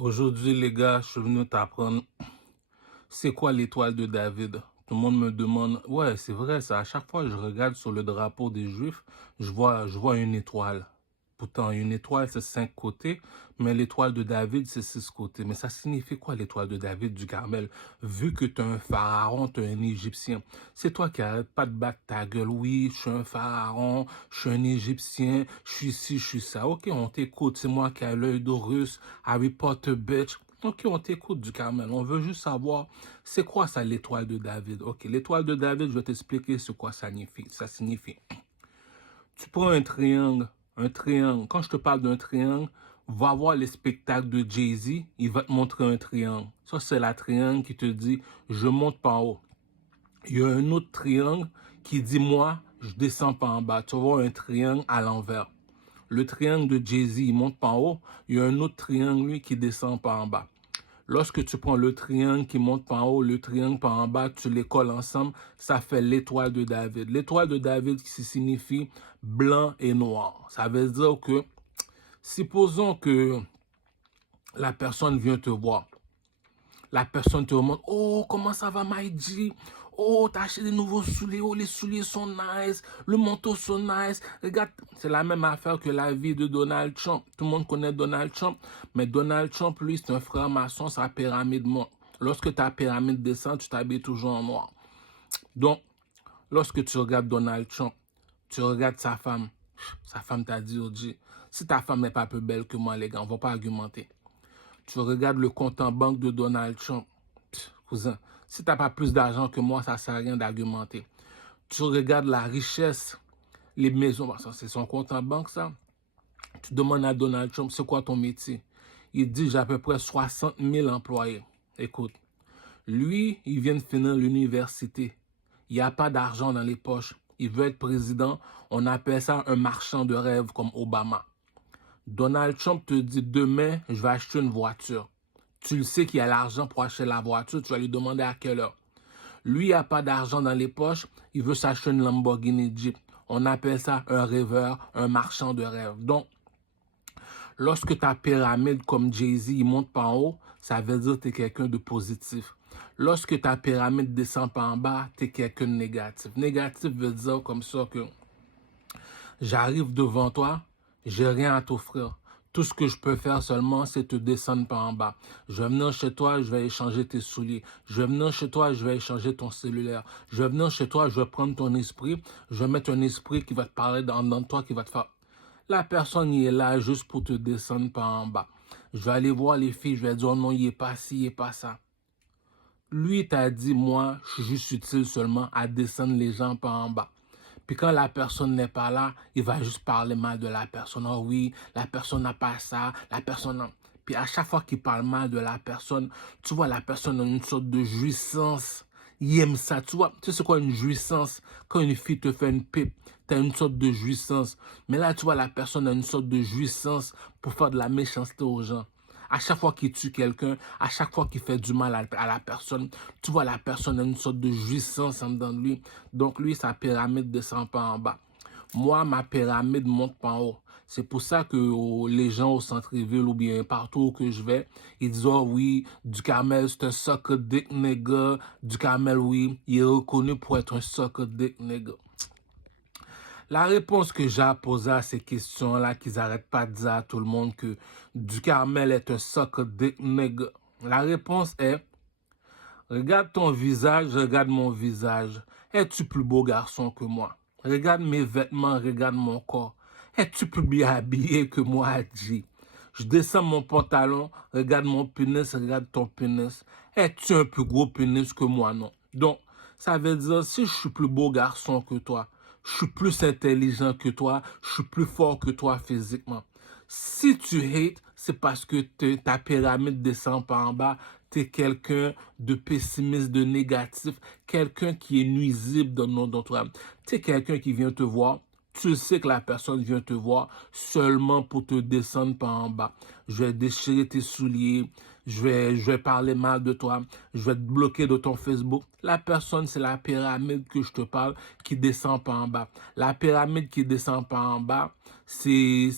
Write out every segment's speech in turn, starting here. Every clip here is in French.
Aujourd'hui, les gars, je suis venu t'apprendre c'est quoi l'étoile de David. Tout le monde me demande, ouais, c'est vrai ça. À chaque fois que je regarde sur le drapeau des Juifs, je vois une étoile. Pourtant, une étoile, c'est 5 côtés, mais l'étoile de David, c'est 6 côtés. Mais ça signifie quoi l'étoile de David du Carmel? Vu que tu es un pharaon, tu es un Égyptien, c'est toi qui arrête pas de battre ta gueule. Oui, je suis un pharaon, je suis un Égyptien, je suis ci, je suis ça. Ok, on t'écoute, c'est moi qui ai l'œil d'Horus, Harry Potter, bitch. Ok, on t'écoute du Carmel. On veut juste savoir, c'est quoi ça l'étoile de David? Ok, l'étoile de David, je vais t'expliquer ce quoi ça signifie. Ça signifie. Tu prends un triangle. Quand je te parle d'un triangle, va voir les spectacles de Jay-Z, il va te montrer un triangle. Ça, c'est la triangle qui te dit, je monte par haut. Il y a un autre triangle qui dit, moi, je descends par en bas. Tu vas voir un triangle à l'envers. Le triangle de Jay-Z, il monte par haut. Il y a un autre triangle, lui, qui descend par en bas. Lorsque tu prends le triangle qui monte par en haut, le triangle par en bas, tu les colles ensemble, ça fait l'étoile de David. L'étoile de David qui signifie blanc et noir. Ça veut dire que, supposons que la personne vient te voir. La personne te demande, oh, comment ça va, Maïdi? Oh, t'as acheté des nouveaux souliers. Oh, les souliers sont nice. Le manteau sont nice. Regarde, c'est la même affaire que la vie de Donald Trump. Tout le monde connaît Donald Trump. Mais Donald Trump, lui, c'est un frère maçon, sa pyramide monte. Lorsque ta pyramide descend, tu t'habilles toujours en noir. Donc, lorsque tu regardes Donald Trump, tu regardes sa femme. Sa femme t'a dit, Oji, si ta femme n'est pas plus belle que moi, les gars, on ne va pas argumenter. Tu regardes le compte en banque de Donald Trump. Cousin, si tu n'as pas plus d'argent que moi, ça ne sert à rien d'argumenter. Tu regardes la richesse, les maisons, c'est son compte en banque, ça. Tu demandes à Donald Trump, c'est quoi ton métier? Il dit, j'ai à peu près 60 000 employés. Écoute, lui, il vient de finir l'université. Il n'y a pas d'argent dans les poches. Il veut être président. On appelle ça un marchand de rêve comme Obama. Donald Trump te dit, demain, je vais acheter une voiture. Tu le sais qu'il a l'argent pour acheter la voiture, tu vas lui demander à quelle heure. Lui, il n'a pas d'argent dans les poches, il veut s'acheter une Lamborghini Jeep. On appelle ça un rêveur, un marchand de rêve. Donc, lorsque ta pyramide comme Jay-Z, il monte par en haut, ça veut dire que tu es quelqu'un de positif. Lorsque ta pyramide descend par en bas, tu es quelqu'un de négatif. Négatif veut dire comme ça que j'arrive devant toi, j'ai rien à t'offrir. Tout ce que je peux faire seulement, c'est te descendre par en bas. Je vais venir chez toi, je vais échanger tes souliers. Je vais venir chez toi, je vais échanger ton cellulaire. Je vais venir chez toi, je vais prendre ton esprit. Je vais mettre un esprit qui va te parler dans toi, qui va te faire... La personne, il est là juste pour te descendre par en bas. Je vais aller voir les filles, je vais dire, oh non, il est pas ci, il est pas ça. Lui t'a dit, moi, je suis juste utile seulement à descendre les gens par en bas. Puis quand la personne n'est pas là, il va juste parler mal de la personne. Oh oui, la personne n'a pas ça, la personne... n'a... Puis à chaque fois qu'il parle mal de la personne, tu vois, la personne a une sorte de jouissance. Il aime ça, tu vois. Tu sais c'est quoi une jouissance? Quand une fille te fait une pipe, tu as une sorte de jouissance. Mais là, tu vois, la personne a une sorte de jouissance pour faire de la méchanceté aux gens. À chaque fois qu'il tue quelqu'un, à chaque fois qu'il fait du mal à la personne, tu vois, la personne a une sorte de jouissance en dedans de lui. Donc, lui, sa pyramide descend pas en bas. Moi, ma pyramide monte pas en haut. C'est pour ça que les gens au centre-ville ou bien partout où que je vais, ils disent, oh oui, Ducamel, c'est un sucker dick nigga. Ducamel, oui, il est reconnu pour être un sucker dick nigga. La réponse que j'ai à poser à ces questions-là, qu'ils n'arrêtent pas de dire à tout le monde que Ducamel est un sucker dick nigga. La réponse est, regarde ton visage, regarde mon visage. Es-tu plus beau garçon que moi? Regarde mes vêtements, regarde mon corps. Es-tu plus bien habillé que moi, Adji? Je descends mon pantalon, regarde mon pénis, regarde ton pénis. Es-tu un plus gros pénis que moi? Non. Donc, ça veut dire, si je suis plus beau garçon que toi, je suis plus intelligent que toi, je suis plus fort que toi physiquement. Si tu hates, c'est parce que ta pyramide descend par en bas. Tu es quelqu'un de pessimiste, de négatif, quelqu'un qui est nuisible dans ton âme. Tu es quelqu'un qui vient te voir. Tu sais que la personne vient te voir seulement pour te descendre par en bas. Je vais déchirer tes souliers, je vais parler mal de toi, je vais te bloquer de ton Facebook. La personne, c'est la pyramide que je te parle qui descend par en bas. La pyramide qui descend par en bas, c'est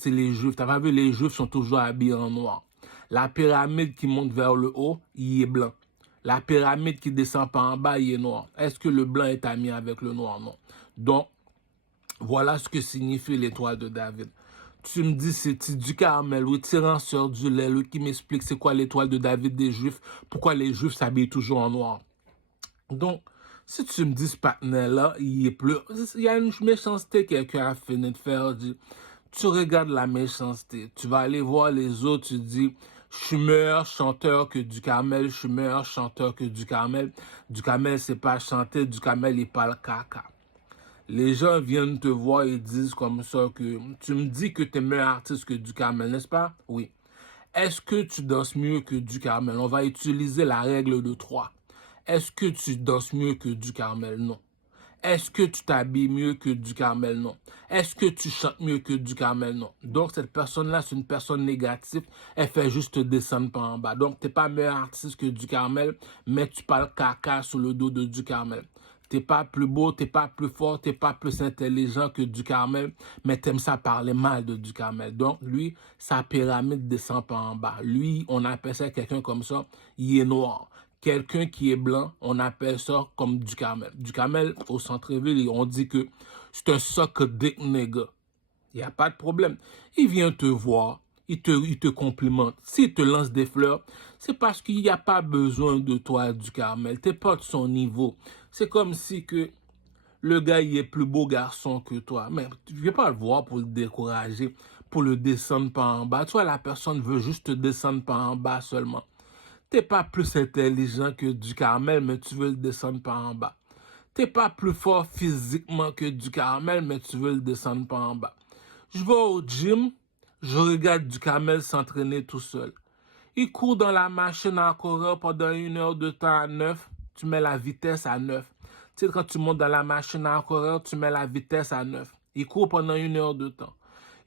les Juifs. Tu as vu, les Juifs sont toujours habillés en noir. La pyramide qui monte vers le haut, il est blanc. La pyramide qui descend par en bas, il est noir. Est-ce que le blanc est ami avec le noir? Non. Donc, voilà ce que signifie l'étoile de David. Tu me dis, c'est du Carmel, oui, tirant du lait, lui qui m'explique c'est quoi l'étoile de David des Juifs, pourquoi les Juifs s'habillent toujours en noir. Donc, si tu me dis ce partenaire-là, il est plus... Il y a une méchanceté que quelqu'un a fini de faire. Tu regardes la méchanceté. Tu vas aller voir les autres, tu dis, je suis meilleur chanteur que du Carmel, je suis meilleur chanteur que du Carmel. Du Carmel, c'est pas chanter, du Carmel, il parle caca. Les gens viennent te voir et disent comme ça que tu me dis que tu es meilleur artiste que du Carmel, n'est-ce pas? Oui. Est-ce que tu danses mieux que du Carmel? On va utiliser la règle de 3. Est-ce que tu danses mieux que du Carmel? Non. Est-ce que tu t'habilles mieux que du Carmel? Non. Est-ce que tu chantes mieux que du Carmel? Non. Donc, cette personne-là, c'est une personne négative. Elle fait juste te descendre par en bas. Donc, tu n'es pas meilleur artiste que du Carmel, mais tu parles caca sur le dos de du Carmel. T'es pas plus beau, t'es pas plus fort, t'es pas plus intelligent que du Carmel, mais t'aimes ça parler mal de du Carmel. Donc, lui, sa pyramide descend par en bas. Lui, on appelle ça quelqu'un comme ça, il est noir. Quelqu'un qui est blanc, on appelle ça comme du Carmel. Du Carmel, au centre-ville, on dit que c'est un suck dick nigga. Il n'y a pas de problème. Il vient te voir, il te complimente. S'il te lance des fleurs, c'est parce qu'il n'y a pas besoin de toi, du Carmel. Tu n'es pas de son niveau. C'est comme si que le gars il est plus beau garçon que toi. Mais tu ne viens pas le voir pour le décourager, pour le descendre par en bas. Toi, la personne veut juste te descendre par en bas seulement. Tu n'es pas plus intelligent que du Carmel, mais tu veux le descendre par en bas. Tu n'es pas plus fort physiquement que du Carmel, mais tu veux le descendre par en bas. Je vais au gym, je regarde du Carmel s'entraîner tout seul. Il court dans la machine à courir pendant 1 heure de temps à 9, tu mets la vitesse à 9. Tu sais, quand tu montes dans la machine à courir, tu mets la vitesse à 9. Il court pendant 1 heure de temps.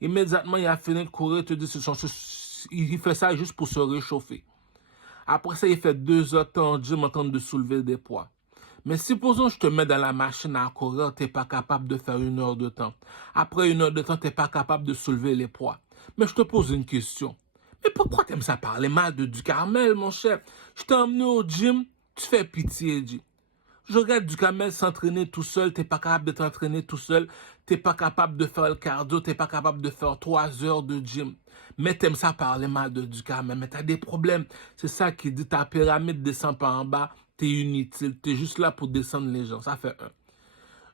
Immédiatement, il a fini de courir, il te dit, il fait ça juste pour se réchauffer. Après ça, il fait 2 heures de temps en gym en train de soulever des poids. Mais supposons que je te mets dans la machine à courir, tu n'es pas capable de faire 1 heure de temps. Après 1 heure de temps, tu n'es pas capable de soulever les poids. Mais je te pose une question. Mais pourquoi tu aimes ça parler mal de du Carmel, mon cher? Je t'ai emmené au gym, tu fais pitié, dis. Je regarde du Carmel s'entraîner tout seul, tu n'es pas capable de t'entraîner tout seul, tu n'es pas capable de faire le cardio, tu n'es pas capable de faire 3 heures de gym. Mais tu aimes ça parler mal de du Carmel, mais tu as des problèmes. C'est ça qui dit ta pyramide descend par en bas, tu es inutile, tu es juste là pour descendre les gens. Ça fait 1.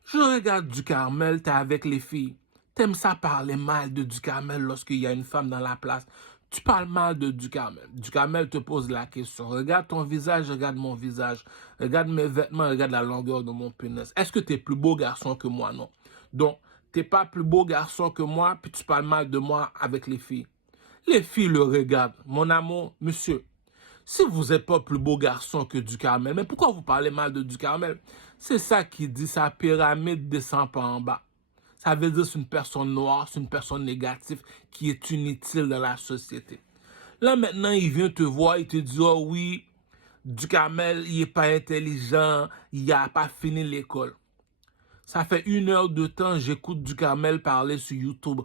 Je regarde du Carmel, tu es avec les filles. Tu aimes ça parler mal de du Carmel lorsqu'il y a une femme dans la place. Tu parles mal de du Carmel. Du Carmel te pose la question. Regarde ton visage, regarde mon visage. Regarde mes vêtements, regarde la longueur de mon pénis. Est-ce que tu es plus beau garçon que moi? Non. Donc, tu n'es pas plus beau garçon que moi, puis tu parles mal de moi avec les filles. Les filles le regardent. Mon amour, monsieur, si vous n'êtes pas plus beau garçon que du Carmel, mais pourquoi vous parlez mal de du Carmel? C'est ça qui dit sa pyramide descend par en bas. Ça veut dire que c'est une personne noire, c'est une personne négative qui est inutile dans la société. Là, maintenant, il vient te voir, il te dit, oh oui, du Carmel, il n'est pas intelligent, il n'a pas fini l'école. Ça fait 1 heure de temps, j'écoute du Carmel parler sur YouTube.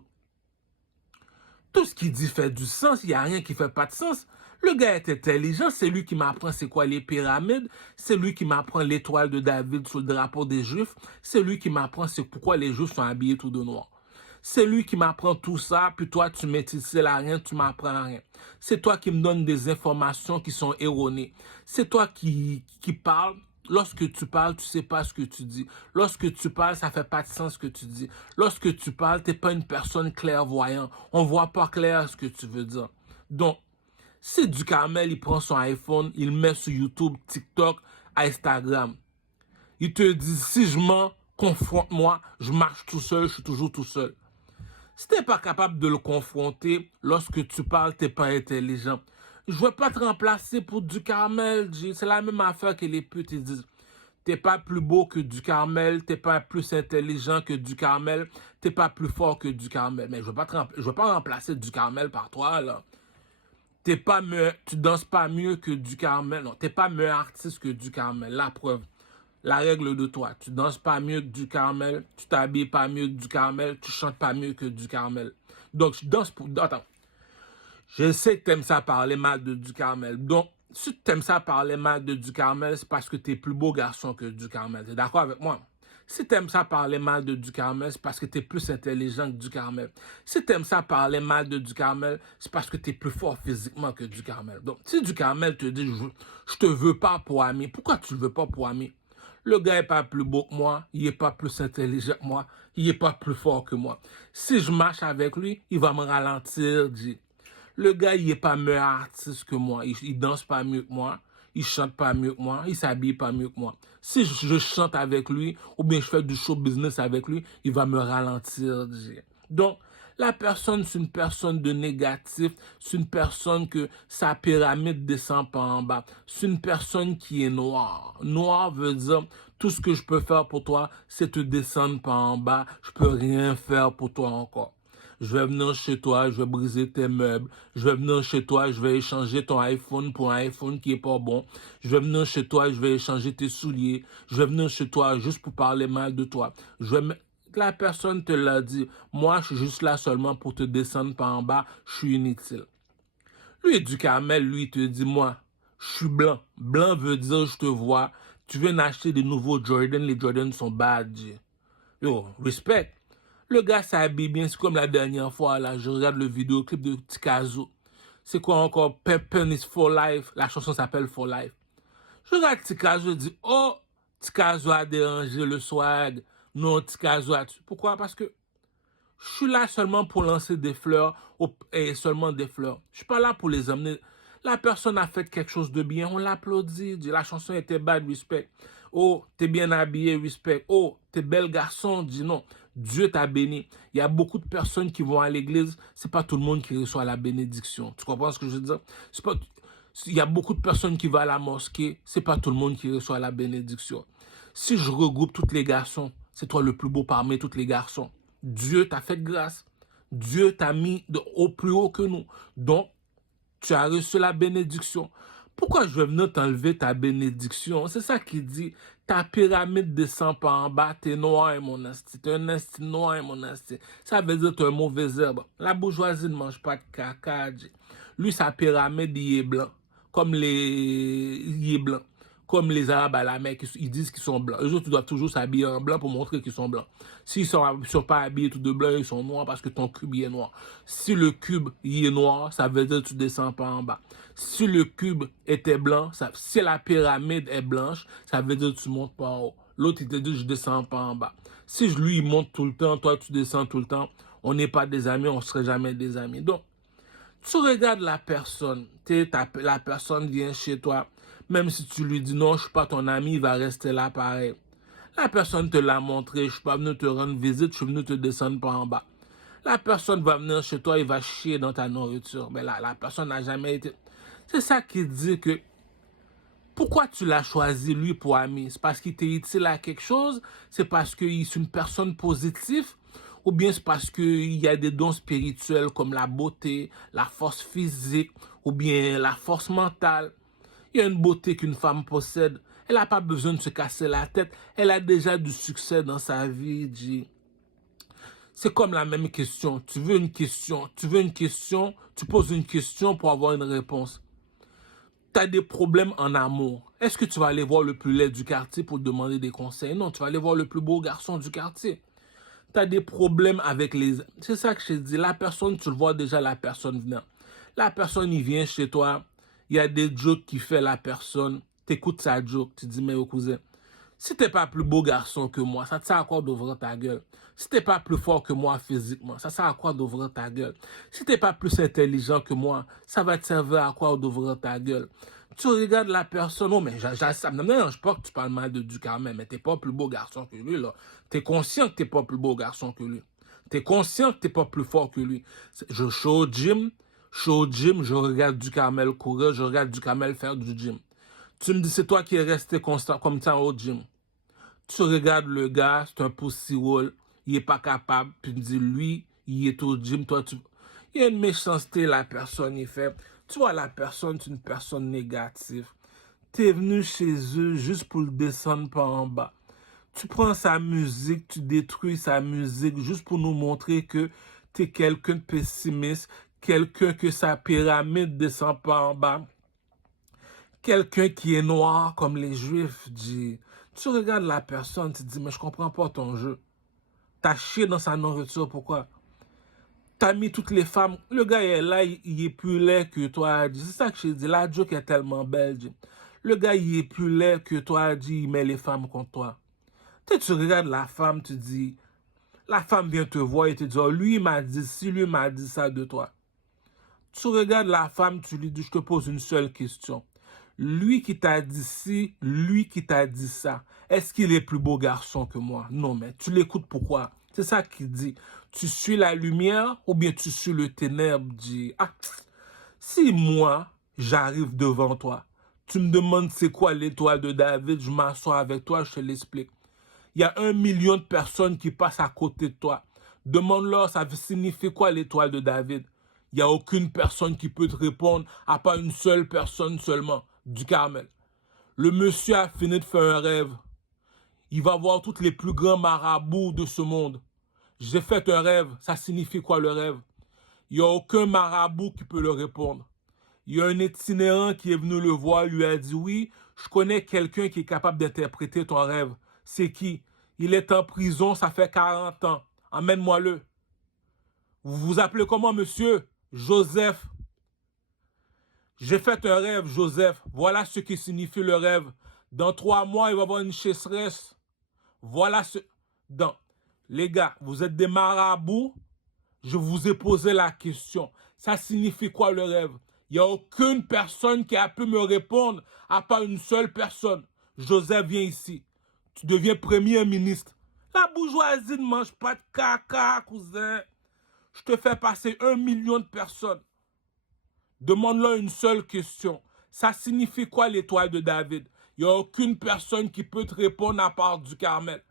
Tout ce qu'il dit fait du sens, il n'y a rien qui ne fait pas de sens. Le gars est intelligent, c'est lui qui m'apprend c'est quoi les pyramides, c'est lui qui m'apprend l'étoile de David sur le drapeau des Juifs, c'est lui qui m'apprend c'est pourquoi les Juifs sont habillés tout de noir. C'est lui qui m'apprend tout ça, puis toi tu m'étincelles à rien, tu m'apprends rien. C'est toi qui me donnes des informations qui sont erronées. C'est toi qui parles. Lorsque tu parles, tu sais pas ce que tu dis. Lorsque tu parles, ça fait pas de sens ce que tu dis. Lorsque tu parles, t'es pas une personne clairvoyante. On voit pas clair ce que tu veux dire. Donc, si du Carmel, il prend son iPhone, il met sur YouTube, TikTok, Instagram. Il te dit, si je mens, confronte-moi, je marche tout seul, je suis toujours tout seul. Si t'es pas capable de le confronter, lorsque tu parles, t'es pas intelligent. Je veux pas te remplacer pour du Carmel, c'est la même affaire que les putes, ils disent. T'es pas plus beau que du Carmel, t'es pas plus intelligent que du Carmel, t'es pas plus fort que du Carmel. Mais je veux pas remplacer du Carmel par toi, là. T'es pas mieux, tu danses pas mieux que du Carmel, non. T'es pas meilleur artiste que du Carmel, la preuve. La règle de toi, tu danses pas mieux que du Carmel, tu t'habilles pas mieux que du Carmel, tu chantes pas mieux que du Carmel. Donc, je danse pour... Attends. Je sais que t'aimes ça parler mal de Ducarmel. Donc, si tu aimes ça parler mal de Ducarmel, c'est parce que t'es plus beau garçon que Ducarmel. T'es d'accord avec moi? Si tu aimes ça parler mal de Ducarmel, c'est parce que t'es plus intelligent que Ducarmel. Si tu aimes ça parler mal de Ducarmel, c'est parce que t'es plus fort physiquement que Ducarmel. Donc, si Ducarmel te dit, je te veux pas pour ami, pourquoi tu le veux pas pour ami? Le gars est pas plus beau que moi, il est pas plus intelligent que moi, il est pas plus fort que moi. Si je marche avec lui, il va me ralentir, dit. Le gars, il est pas meilleur artiste que moi. Il danse pas mieux que moi. Il chante pas mieux que moi. Il s'habille pas mieux que moi. Si je chante avec lui, ou bien je fais du show business avec lui, il va me ralentir. Donc, la personne, c'est une personne de négatif. C'est une personne que sa pyramide descend par en bas. C'est une personne qui est noire. Noir veut dire, tout ce que je peux faire pour toi, c'est te descendre par en bas. Je peux rien faire pour toi encore. Je vais venir chez toi, je vais briser tes meubles. Je vais venir chez toi, je vais échanger ton iPhone pour un iPhone qui est pas bon. Je vais venir chez toi, je vais échanger tes souliers. Je vais venir chez toi juste pour parler mal de toi. La personne te l'a dit. Moi, je suis juste là seulement pour te descendre par en bas. Je suis inutile. Lui, Ducarmel, lui, il te dit, moi, je suis blanc. Blanc veut dire, je te vois. Tu viens d'acheter des nouveaux Jordan. Les Jordan sont bad. Yo, respect. Le gars s'habille bien, c'est comme la dernière fois, là, je regarde le vidéoclip de Tikazo. C'est quoi encore? Pen is for life. La chanson s'appelle For Life. Je regarde Tikazo et dis, oh, Tikazo a dérangé le swag. Non, Tikazo a tué. Pourquoi? Parce que je suis là seulement pour lancer des fleurs et seulement des fleurs. Je suis pas là pour les amener. La personne a fait quelque chose de bien, on l'applaudit. La chanson était bad, respect. Oh, t'es bien habillé, respect. Oh, t'es bel garçon, dis non. Dieu t'a béni. Il y a beaucoup de personnes qui vont à l'église, c'est pas tout le monde qui reçoit la bénédiction. Tu comprends ce que je veux dire? C'est pas, il y a beaucoup de personnes qui vont à la mosquée, c'est pas tout le monde qui reçoit la bénédiction. Si je regroupe tous les garçons, c'est toi le plus beau parmi tous les garçons. Dieu t'a fait grâce. Dieu t'a mis au plus haut que nous. Donc, tu as reçu la bénédiction. Pourquoi je vais venir t'enlever ta bénédiction? C'est ça qui dit. Ta pyramide descend par en bas, t'es noir et mon asti. T'es un asti noir et mon asti. Ça veut dire que t'es un mauvais herbe. La bourgeoisie ne mange pas de caca. Lui, sa pyramide, il est blanc. Il est blanc. Comme les Arabes à la mer, ils disent qu'ils sont blancs. Eux autres, ils doivent toujours s'habiller en blanc pour montrer qu'ils sont blancs. S'ils sont pas habillés tout de blanc, ils sont noirs parce que ton cube il est noir. Si le cube il est noir, ça veut dire que tu descends pas en bas. Si le cube était blanc, si la pyramide est blanche, ça veut dire que tu montes pas en haut. L'autre, il te dit, je descends pas en bas. Si lui, il monte tout le temps, toi, tu descends tout le temps, on n'est pas des amis, on serait jamais des amis. Donc, tu regardes la personne, la personne vient chez toi, même si tu lui dis non, je suis pas ton ami, il va rester là pareil. La personne te l'a montré, je suis pas venu te rendre visite, je suis venu te descendre par en bas. La personne va venir chez toi, il va chier dans ta nourriture. Mais là, la personne n'a jamais été... C'est ça qui dit que pourquoi tu l'as choisi, lui, pour ami? C'est parce qu'il t'est utile à quelque chose? C'est parce qu'il est une personne positive? Ou bien c'est parce qu'il y a des dons spirituels comme la beauté, la force physique, ou bien la force mentale? Il y a une beauté qu'une femme possède. Elle n'a pas besoin de se casser la tête. Elle a déjà du succès dans sa vie, G. C'est comme la même question. Tu veux une question, tu poses une question pour avoir une réponse. Tu as des problèmes en amour. Est-ce que tu vas aller voir le plus laid du quartier pour te demander des conseils? Non, tu vas aller voir le plus beau garçon du quartier. Tu as des problèmes avec les... C'est ça que je te dis. La personne, tu le vois déjà, la personne venant. La personne, il vient chez toi. Il y a des jokes qui fait la personne. Tu écoutes sa joke. Tu dis, mais au cousin, si t'es pas plus beau garçon que moi, ça te sert à quoi d'ouvrir ta gueule? Si t'es pas plus fort que moi physiquement, ça sert à quoi d'ouvrir ta gueule? Si t'es pas plus intelligent que moi, ça va te servir à quoi d'ouvrir ta gueule? Tu regardes la personne, non mais ça me dérange pas que tu parles mal de Ducarmel, mais t'es pas plus beau garçon que lui, là. T'es conscient que t'es pas plus beau garçon que lui. T'es conscient que t'es pas plus fort que lui. Je suis au gym, je regarde Ducarmel courir, je regarde Ducarmel faire du gym. Tu me dis, c'est toi qui es resté constant comme ça au gym. Tu regardes le gars, c'est un pussy wall, il est pas capable, puis tu me dis, lui, il est au gym, toi, tu... Il y a une méchanceté, la personne, il fait. Tu vois, la personne, c'est une personne négative. Tu es venu chez eux juste pour le descendre par en bas. Tu prends sa musique, tu détruis sa musique juste pour nous montrer que tu es quelqu'un de pessimiste, quelqu'un que sa pyramide descend pas en bas, quelqu'un qui est noir comme les Juifs, dit, tu regardes la personne, tu te dis, mais je comprends pas ton jeu. T'as chié dans sa nourriture, pourquoi? T'as mis toutes les femmes, le gars est là, il est plus laid que toi, dit. C'est ça que j'ai dit, la joke est tellement belle, dit. Le gars, il est plus laid que toi, dit, il met les femmes contre toi. Tu regardes la femme, tu dis, la femme vient te voir et te dit, oh, lui, il m'a dit, si lui m'a dit ça de toi. Tu regardes la femme, tu lui dis, je te pose une seule question. Lui qui t'a dit ci, lui qui t'a dit ça, est-ce qu'il est plus beau garçon que moi? Non, mais tu l'écoutes pourquoi? C'est ça qu'il dit. Tu suis la lumière ou bien tu suis le ténèbre? Dit, ah, si moi, j'arrive devant toi, tu me demandes c'est quoi l'étoile de David, je m'assois avec toi, je te l'explique. Il y a 1 million de personnes qui passent à côté de toi. Demande-leur, ça signifie quoi l'étoile de David? Il n'y a aucune personne qui peut te répondre, à part une seule personne seulement, du Carmel. Le monsieur a fini de faire un rêve. Il va voir tous les plus grands marabouts de ce monde. J'ai fait un rêve. Ça signifie quoi le rêve? Il n'y a aucun marabout qui peut le répondre. Il y a un itinérant qui est venu le voir, lui a dit, oui, je connais quelqu'un qui est capable d'interpréter ton rêve. C'est qui? Il est en prison, ça fait 40 ans. Emmène-moi-le. Vous vous appelez comment, monsieur? Joseph. J'ai fait un rêve, Joseph. Voilà ce qui signifie le rêve. Dans 3 mois, il va y avoir une sécheresse. Voilà ce... Dans... Les gars, vous êtes des marabouts. Je vous ai posé la question. Ça signifie quoi le rêve? Il n'y a aucune personne qui a pu me répondre, à part une seule personne. Joseph, viens ici. Tu deviens premier ministre. La bourgeoisie ne mange pas de caca, cousin. Je te fais passer 1 million de personnes. Demande-leur une seule question. Ça signifie quoi l'étoile de David? Il n'y a aucune personne qui peut te répondre à part du Carmel.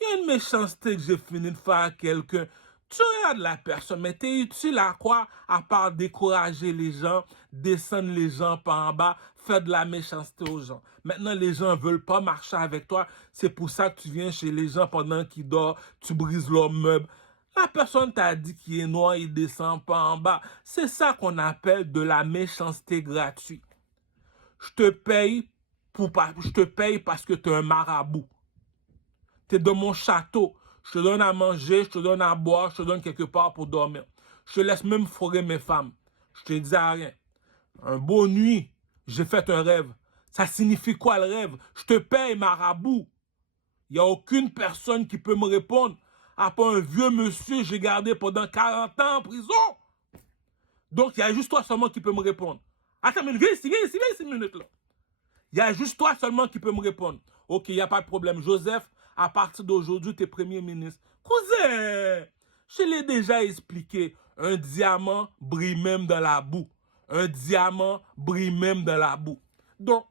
Il y a une méchanceté que j'ai fini de faire à quelqu'un. Tu regardes la personne, mais t'es utile à quoi? À part décourager les gens, descendre les gens par en bas, faire de la méchanceté aux gens. Maintenant, les gens ne veulent pas marcher avec toi. C'est pour ça que tu viens chez les gens pendant qu'ils dorment, tu brises leurs meubles. La personne t'a dit qu'il est noir, il descend pas en bas. C'est ça qu'on appelle de la méchanceté gratuite. Je te paye parce que tu es un marabout. Tu es dans mon château. Je te donne à manger, je te donne à boire, je te donne quelque part pour dormir. Je te laisse même fourrer mes femmes. Je te dis à rien. Un beau nuit, j'ai fait un rêve. Ça signifie quoi le rêve? Je te paye, marabout. Il n'y a aucune personne qui peut me répondre. À part un vieux monsieur que j'ai gardé pendant 40 ans en prison. Donc, il y a juste toi seulement qui peut me répondre. Attends, mais viens ici une minute là. Il y a juste toi seulement qui peut me répondre. Ok, il n'y a pas de problème. Joseph, à partir d'aujourd'hui, tu es premier ministre. Cousin, je l'ai déjà expliqué. Un diamant brille même dans la boue. Un diamant brille même dans la boue. Donc,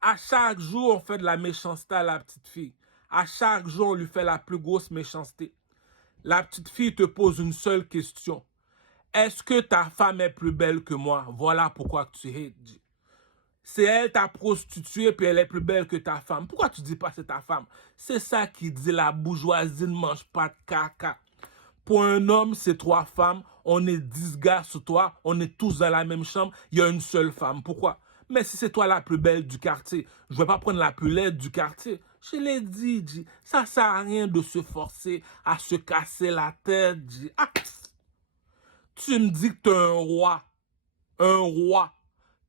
à chaque jour, on fait de la méchanceté à la petite fille. À chaque jour, on lui fait la plus grosse méchanceté. La petite fille te pose une seule question. Est-ce que ta femme est plus belle que moi? Voilà pourquoi tu hates. C'est elle ta prostituée puis elle est plus belle que ta femme. Pourquoi tu dis pas c'est ta femme? C'est ça qui dit la bourgeoisie ne mange pas de caca. Pour un homme, c'est 3 femmes. On est 10 gars sur toi. On est tous dans la même chambre. Il y a une seule femme. Pourquoi? Mais si c'est toi la plus belle du quartier, je vais pas prendre la plus laide du quartier. Je l'ai dit, G. Ça sert à rien de se forcer à se casser la tête, G. Ah! Tu me dis que t'es un roi. Un roi.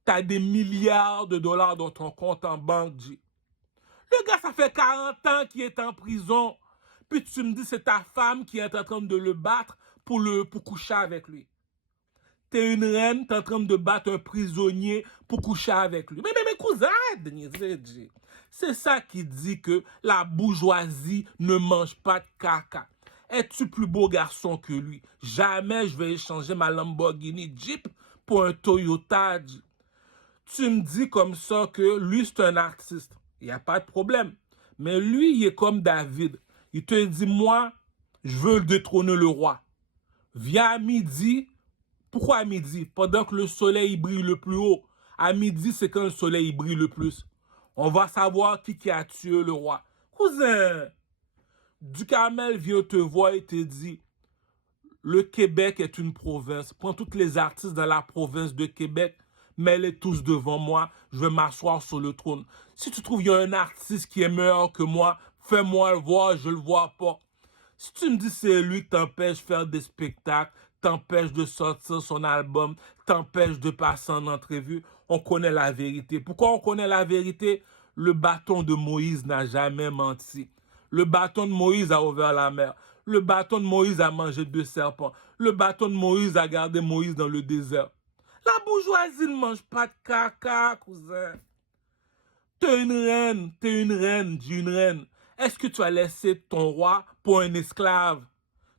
T'as des milliards de dollars dans ton compte en banque, G. Le gars, ça fait 40 ans qu'il est en prison. Puis tu me dis c'est ta femme qui est en train de le battre pour coucher avec lui. T'es une reine, t'es en train de battre un prisonnier pour coucher avec lui. Mais cousin, G. C'est ça qui dit que la bourgeoisie ne mange pas de caca. Es-tu plus beau garçon que lui? Jamais je vais échanger ma Lamborghini Jeep pour un Toyota Jeep. Tu me dis comme ça que lui, c'est un artiste. Il n'y a pas de problème. Mais lui, il est comme David. Il te dit, moi, je veux détrôner le roi. Viens à midi. Pourquoi à midi? Pendant que le soleil brille le plus haut. À midi, c'est quand le soleil brille le plus. On va savoir qui a tué le roi. Cousin, du Carmel vient te voir et te dit, Le Québec est une province. Prends tous les artistes dans la province de Québec, mets-les tous devant moi, je vais m'asseoir sur le trône. Si tu trouves qu'il y a un artiste qui est meilleur que moi, fais-moi le voir, je le vois pas. Si tu me dis c'est lui qui t'empêche de faire des spectacles, t'empêche de sortir son album, t'empêche de passer en entrevue, on connaît la vérité. Pourquoi on connaît la vérité? Le bâton de Moïse n'a jamais menti. Le bâton de Moïse a ouvert la mer. Le bâton de Moïse a mangé 2 serpents. Le bâton de Moïse a gardé Moïse dans le désert. La bourgeoisie ne mange pas de caca, cousin. T'es une reine, dis une reine. Est-ce que tu as laissé ton roi pour un esclave?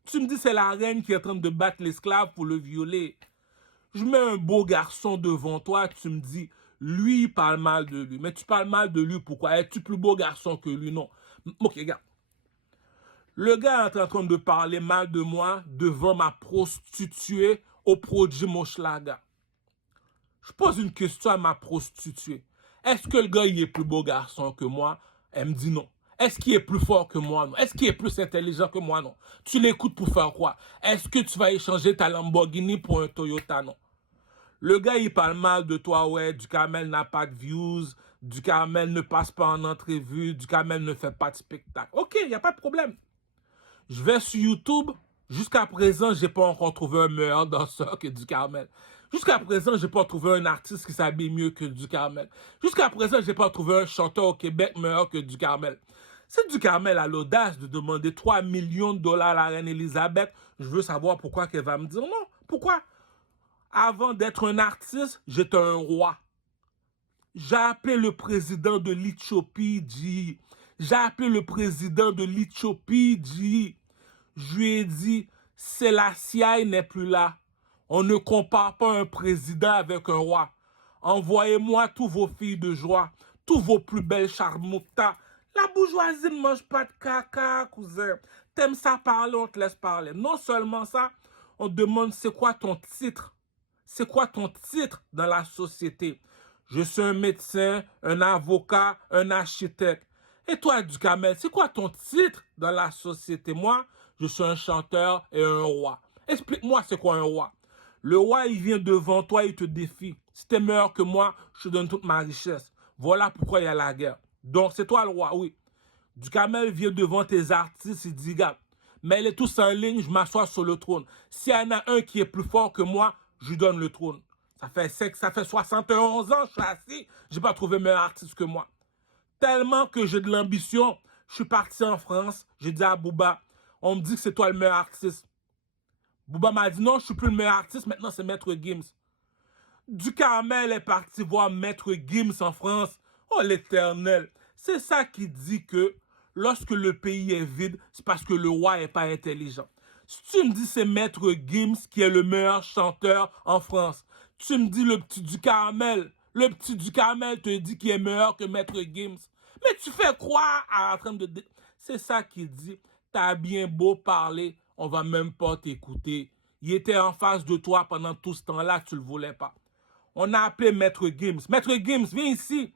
Tu me dis c'est la reine qui est en train de battre l'esclave pour le violer. Je mets un beau garçon devant toi, tu me dis, lui, il parle mal de lui. Mais tu parles mal de lui, pourquoi? Es-tu plus beau garçon que lui? Non. Ok, regarde. Le gars est en train de parler mal de moi devant ma prostituée au produit Moschlaga. Je pose une question à ma prostituée. Est-ce que le gars il est plus beau garçon que moi? Elle me dit non. Est-ce qu'il est plus fort que moi? Non. Est-ce qu'il est plus intelligent que moi? Non. Tu l'écoutes pour faire quoi? Est-ce que tu vas échanger ta Lamborghini pour un Toyota? Non. Le gars, il parle mal de toi, ouais, Ducamel n'a pas de views, Ducamel ne passe pas en entrevue, Ducamel ne fait pas de spectacle. Ok, il n'y a pas de problème. Je vais sur YouTube. Jusqu'à présent, j'ai pas encore trouvé un meilleur danseur que Ducamel. Jusqu'à présent, j'ai pas trouvé un artiste qui s'habille mieux que Ducamel. Jusqu'à présent, j'ai pas trouvé un chanteur au Québec meilleur que Ducamel. Si Ducamel a l'audace de demander 3 millions de dollars à la reine Elisabeth, je veux savoir pourquoi qu'elle va me dire non. Pourquoi? Avant d'être un artiste, j'étais un roi. J'ai appelé le président de l'Éthiopie, dit. J'ai appelé le président de l'Éthiopie, dit. Je lui ai dit, Selassie n'est plus là. On ne compare pas un président avec un roi. Envoyez-moi tous vos filles de joie, tous vos plus belles charmoutas. La bourgeoisie ne mange pas de caca, cousin. T'aimes ça parler, on te laisse parler. Non seulement ça, on te demande c'est quoi ton titre. C'est quoi ton titre dans la société? Je suis un médecin, un avocat, un architecte. Et toi, Ducamel, c'est quoi ton titre dans la société? Moi, je suis un chanteur et un roi. Explique-moi c'est quoi un roi. Le roi, il vient devant toi, il te défie. Si t'es meilleur que moi, je te donne toute ma richesse. Voilà pourquoi il y a la guerre. Donc, c'est toi le roi, oui. Ducamel vient devant tes artistes, il dit, gars, mais elle est tous en ligne, je m'assois sur le trône. S'il y en a un qui est plus fort que moi, je lui donne le trône. Ça fait 71 ans, je suis assis, j'ai pas trouvé meilleur artiste que moi. Tellement que j'ai de l'ambition, je suis parti en France, j'ai dit à Booba, on me dit que c'est toi le meilleur artiste. Booba m'a dit non, je suis plus le meilleur artiste, maintenant c'est Maître Gims. Ducamel est parti voir Maître Gims en France. Oh l'éternel, c'est ça qui dit que lorsque le pays est vide, c'est parce que le roi n'est pas intelligent. Si tu me dis c'est Maître Gims qui est le meilleur chanteur en France, tu me dis le petit Ducamel te dit qu'il est meilleur que Maître Gims. Mais tu fais quoi en train de... C'est ça qui dit, t'as bien beau parler, on va même pas t'écouter. Il était en face de toi pendant tout ce temps-là, tu le voulais pas. On a appelé Maître Gims. Maître Gims, viens ici.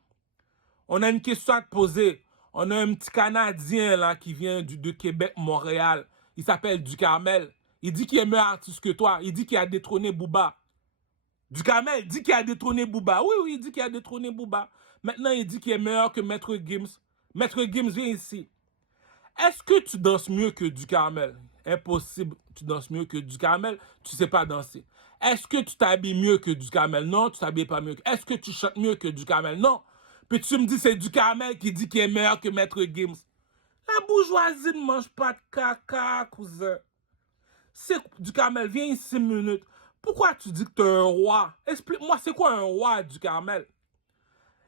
On a une question à te poser. On a un petit Canadien là qui vient de Québec, Montréal. Il s'appelle Ducamel. Il dit qu'il est meilleur artiste que toi. Il dit qu'il a détrôné Booba. Ducamel dit qu'il a détrôné Booba. Oui, oui, il dit qu'il a détrôné Booba. Maintenant, il dit qu'il est meilleur que Maître Gims. Maître Gims, viens ici. Est-ce que tu danses mieux que Ducamel? Impossible, tu danses mieux que Ducamel, tu sais pas danser. Est-ce que tu t'habilles mieux que Ducamel? Non, tu t'habilles pas mieux. Est-ce que tu chantes mieux que Ducamel? Non. Puis tu me dis c'est Ducamel qui dit qu'il est meilleur que Maître Gims. La bourgeoisie ne mange pas de caca, cousin. Ducamel, viens ici 6 minutes. Pourquoi tu dis que tu es un roi? Explique-moi, c'est quoi un roi, Ducamel?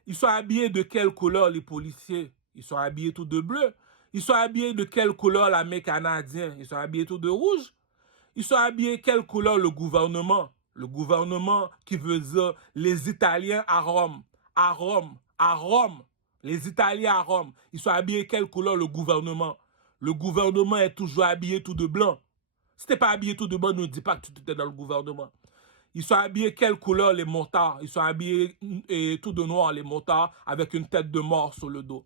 Ils sont habillés de quelle couleur les policiers? Ils sont habillés tout de bleu. Ils sont habillés de quelle couleur l'armée canadienne? Ils sont habillés tout de rouge. Ils sont habillés de quelle couleur le gouvernement? Le gouvernement qui veut dire les Italiens à Rome. À Rome. À Rome. Les Italiens à Rome. Ils sont habillés de quelle couleur le gouvernement? Le gouvernement est toujours habillé tout de blanc. Si t'es pas habillé tout de blanc, ne dis pas que tu étais dans le gouvernement. Ils sont habillés quelle couleur les motards? Ils sont habillés tout de noir les motards avec une tête de mort sur le dos.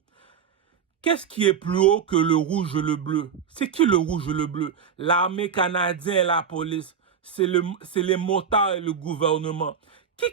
Qu'est-ce qui est plus haut que le rouge et le bleu? C'est qui le rouge et le bleu? L'armée canadienne et la police. C'est les motards et le gouvernement.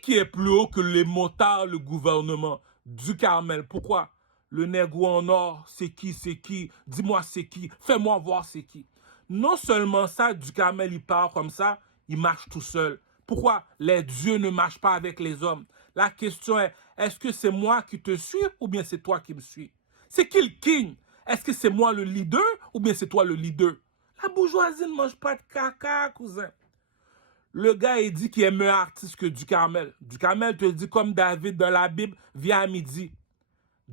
Qui est plus haut que les motards et le gouvernement? Du Carmel. Pourquoi? Le nègre en or, c'est qui, c'est qui? Dis-moi c'est qui? Fais-moi voir c'est qui. Non seulement ça, du Carmel, il part comme ça, il marche tout seul. Pourquoi? Les dieux ne marchent pas avec les hommes. La question est-ce que c'est moi qui te suis ou bien c'est toi qui me suis? C'est qui le king? Est-ce que c'est moi le leader ou bien c'est toi le leader? La bourgeoisie ne mange pas de caca, cousin. Le gars, il dit qu'il est meilleur artiste que Ducarmel. Ducarmel te dit comme David dans la Bible, viens à midi.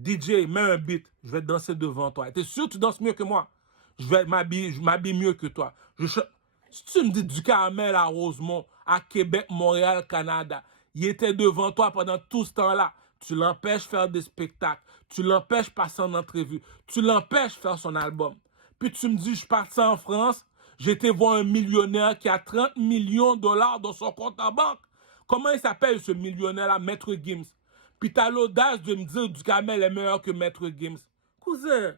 DJ, mets un beat, je vais danser devant toi. T'es sûr que tu danses mieux que moi? Je m'habille mieux que toi. Si tu me dis Ducarmel à Rosemont, à Québec, Montréal, Canada, il était devant toi pendant tout ce temps-là. Tu l'empêches faire des spectacles. Tu l'empêches passer en entrevue. Tu l'empêches faire son album. Puis tu me dis, je suis parti en France, j'ai été voir un millionnaire qui a 30 millions de dollars dans son compte en banque. Comment il s'appelle ce millionnaire-là? Maître Gims. Puis t'as l'audace de me dire Ducarmel est meilleur que Maître Gims. Cousin,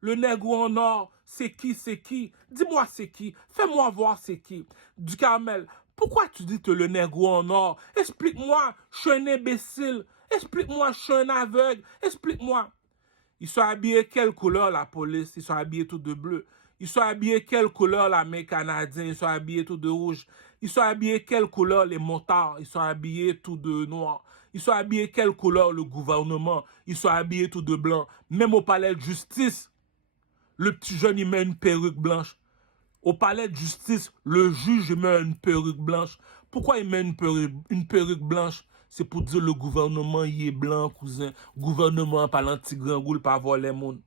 le nègre en or, c'est qui, c'est qui? Dis-moi c'est qui. Fais-moi voir c'est qui. Ducarmel, pourquoi tu dis que le nègre en or? Explique-moi, je suis un imbécile. Explique-moi, je suis un aveugle. Explique-moi. Ils sont habillés quelle couleur la police? Ils sont habillés tout de bleu. Ils sont habillés quelle couleur l'armée canadienne? Ils sont habillés tout de rouge. Ils sont habillés quelle couleur les motards? Ils sont habillés tout de noir. Ils sont habillés quelle couleur le gouvernement? Ils sont habillés tout de blanc. Même au palais de justice, le petit jeune, il met une perruque blanche. Au palais de justice, le juge il met une perruque blanche. Pourquoi il met une perruque blanche? C'est pour dire le gouvernement il est blanc, cousin. Gouvernement par l'anti-grand roule par voir les mondes.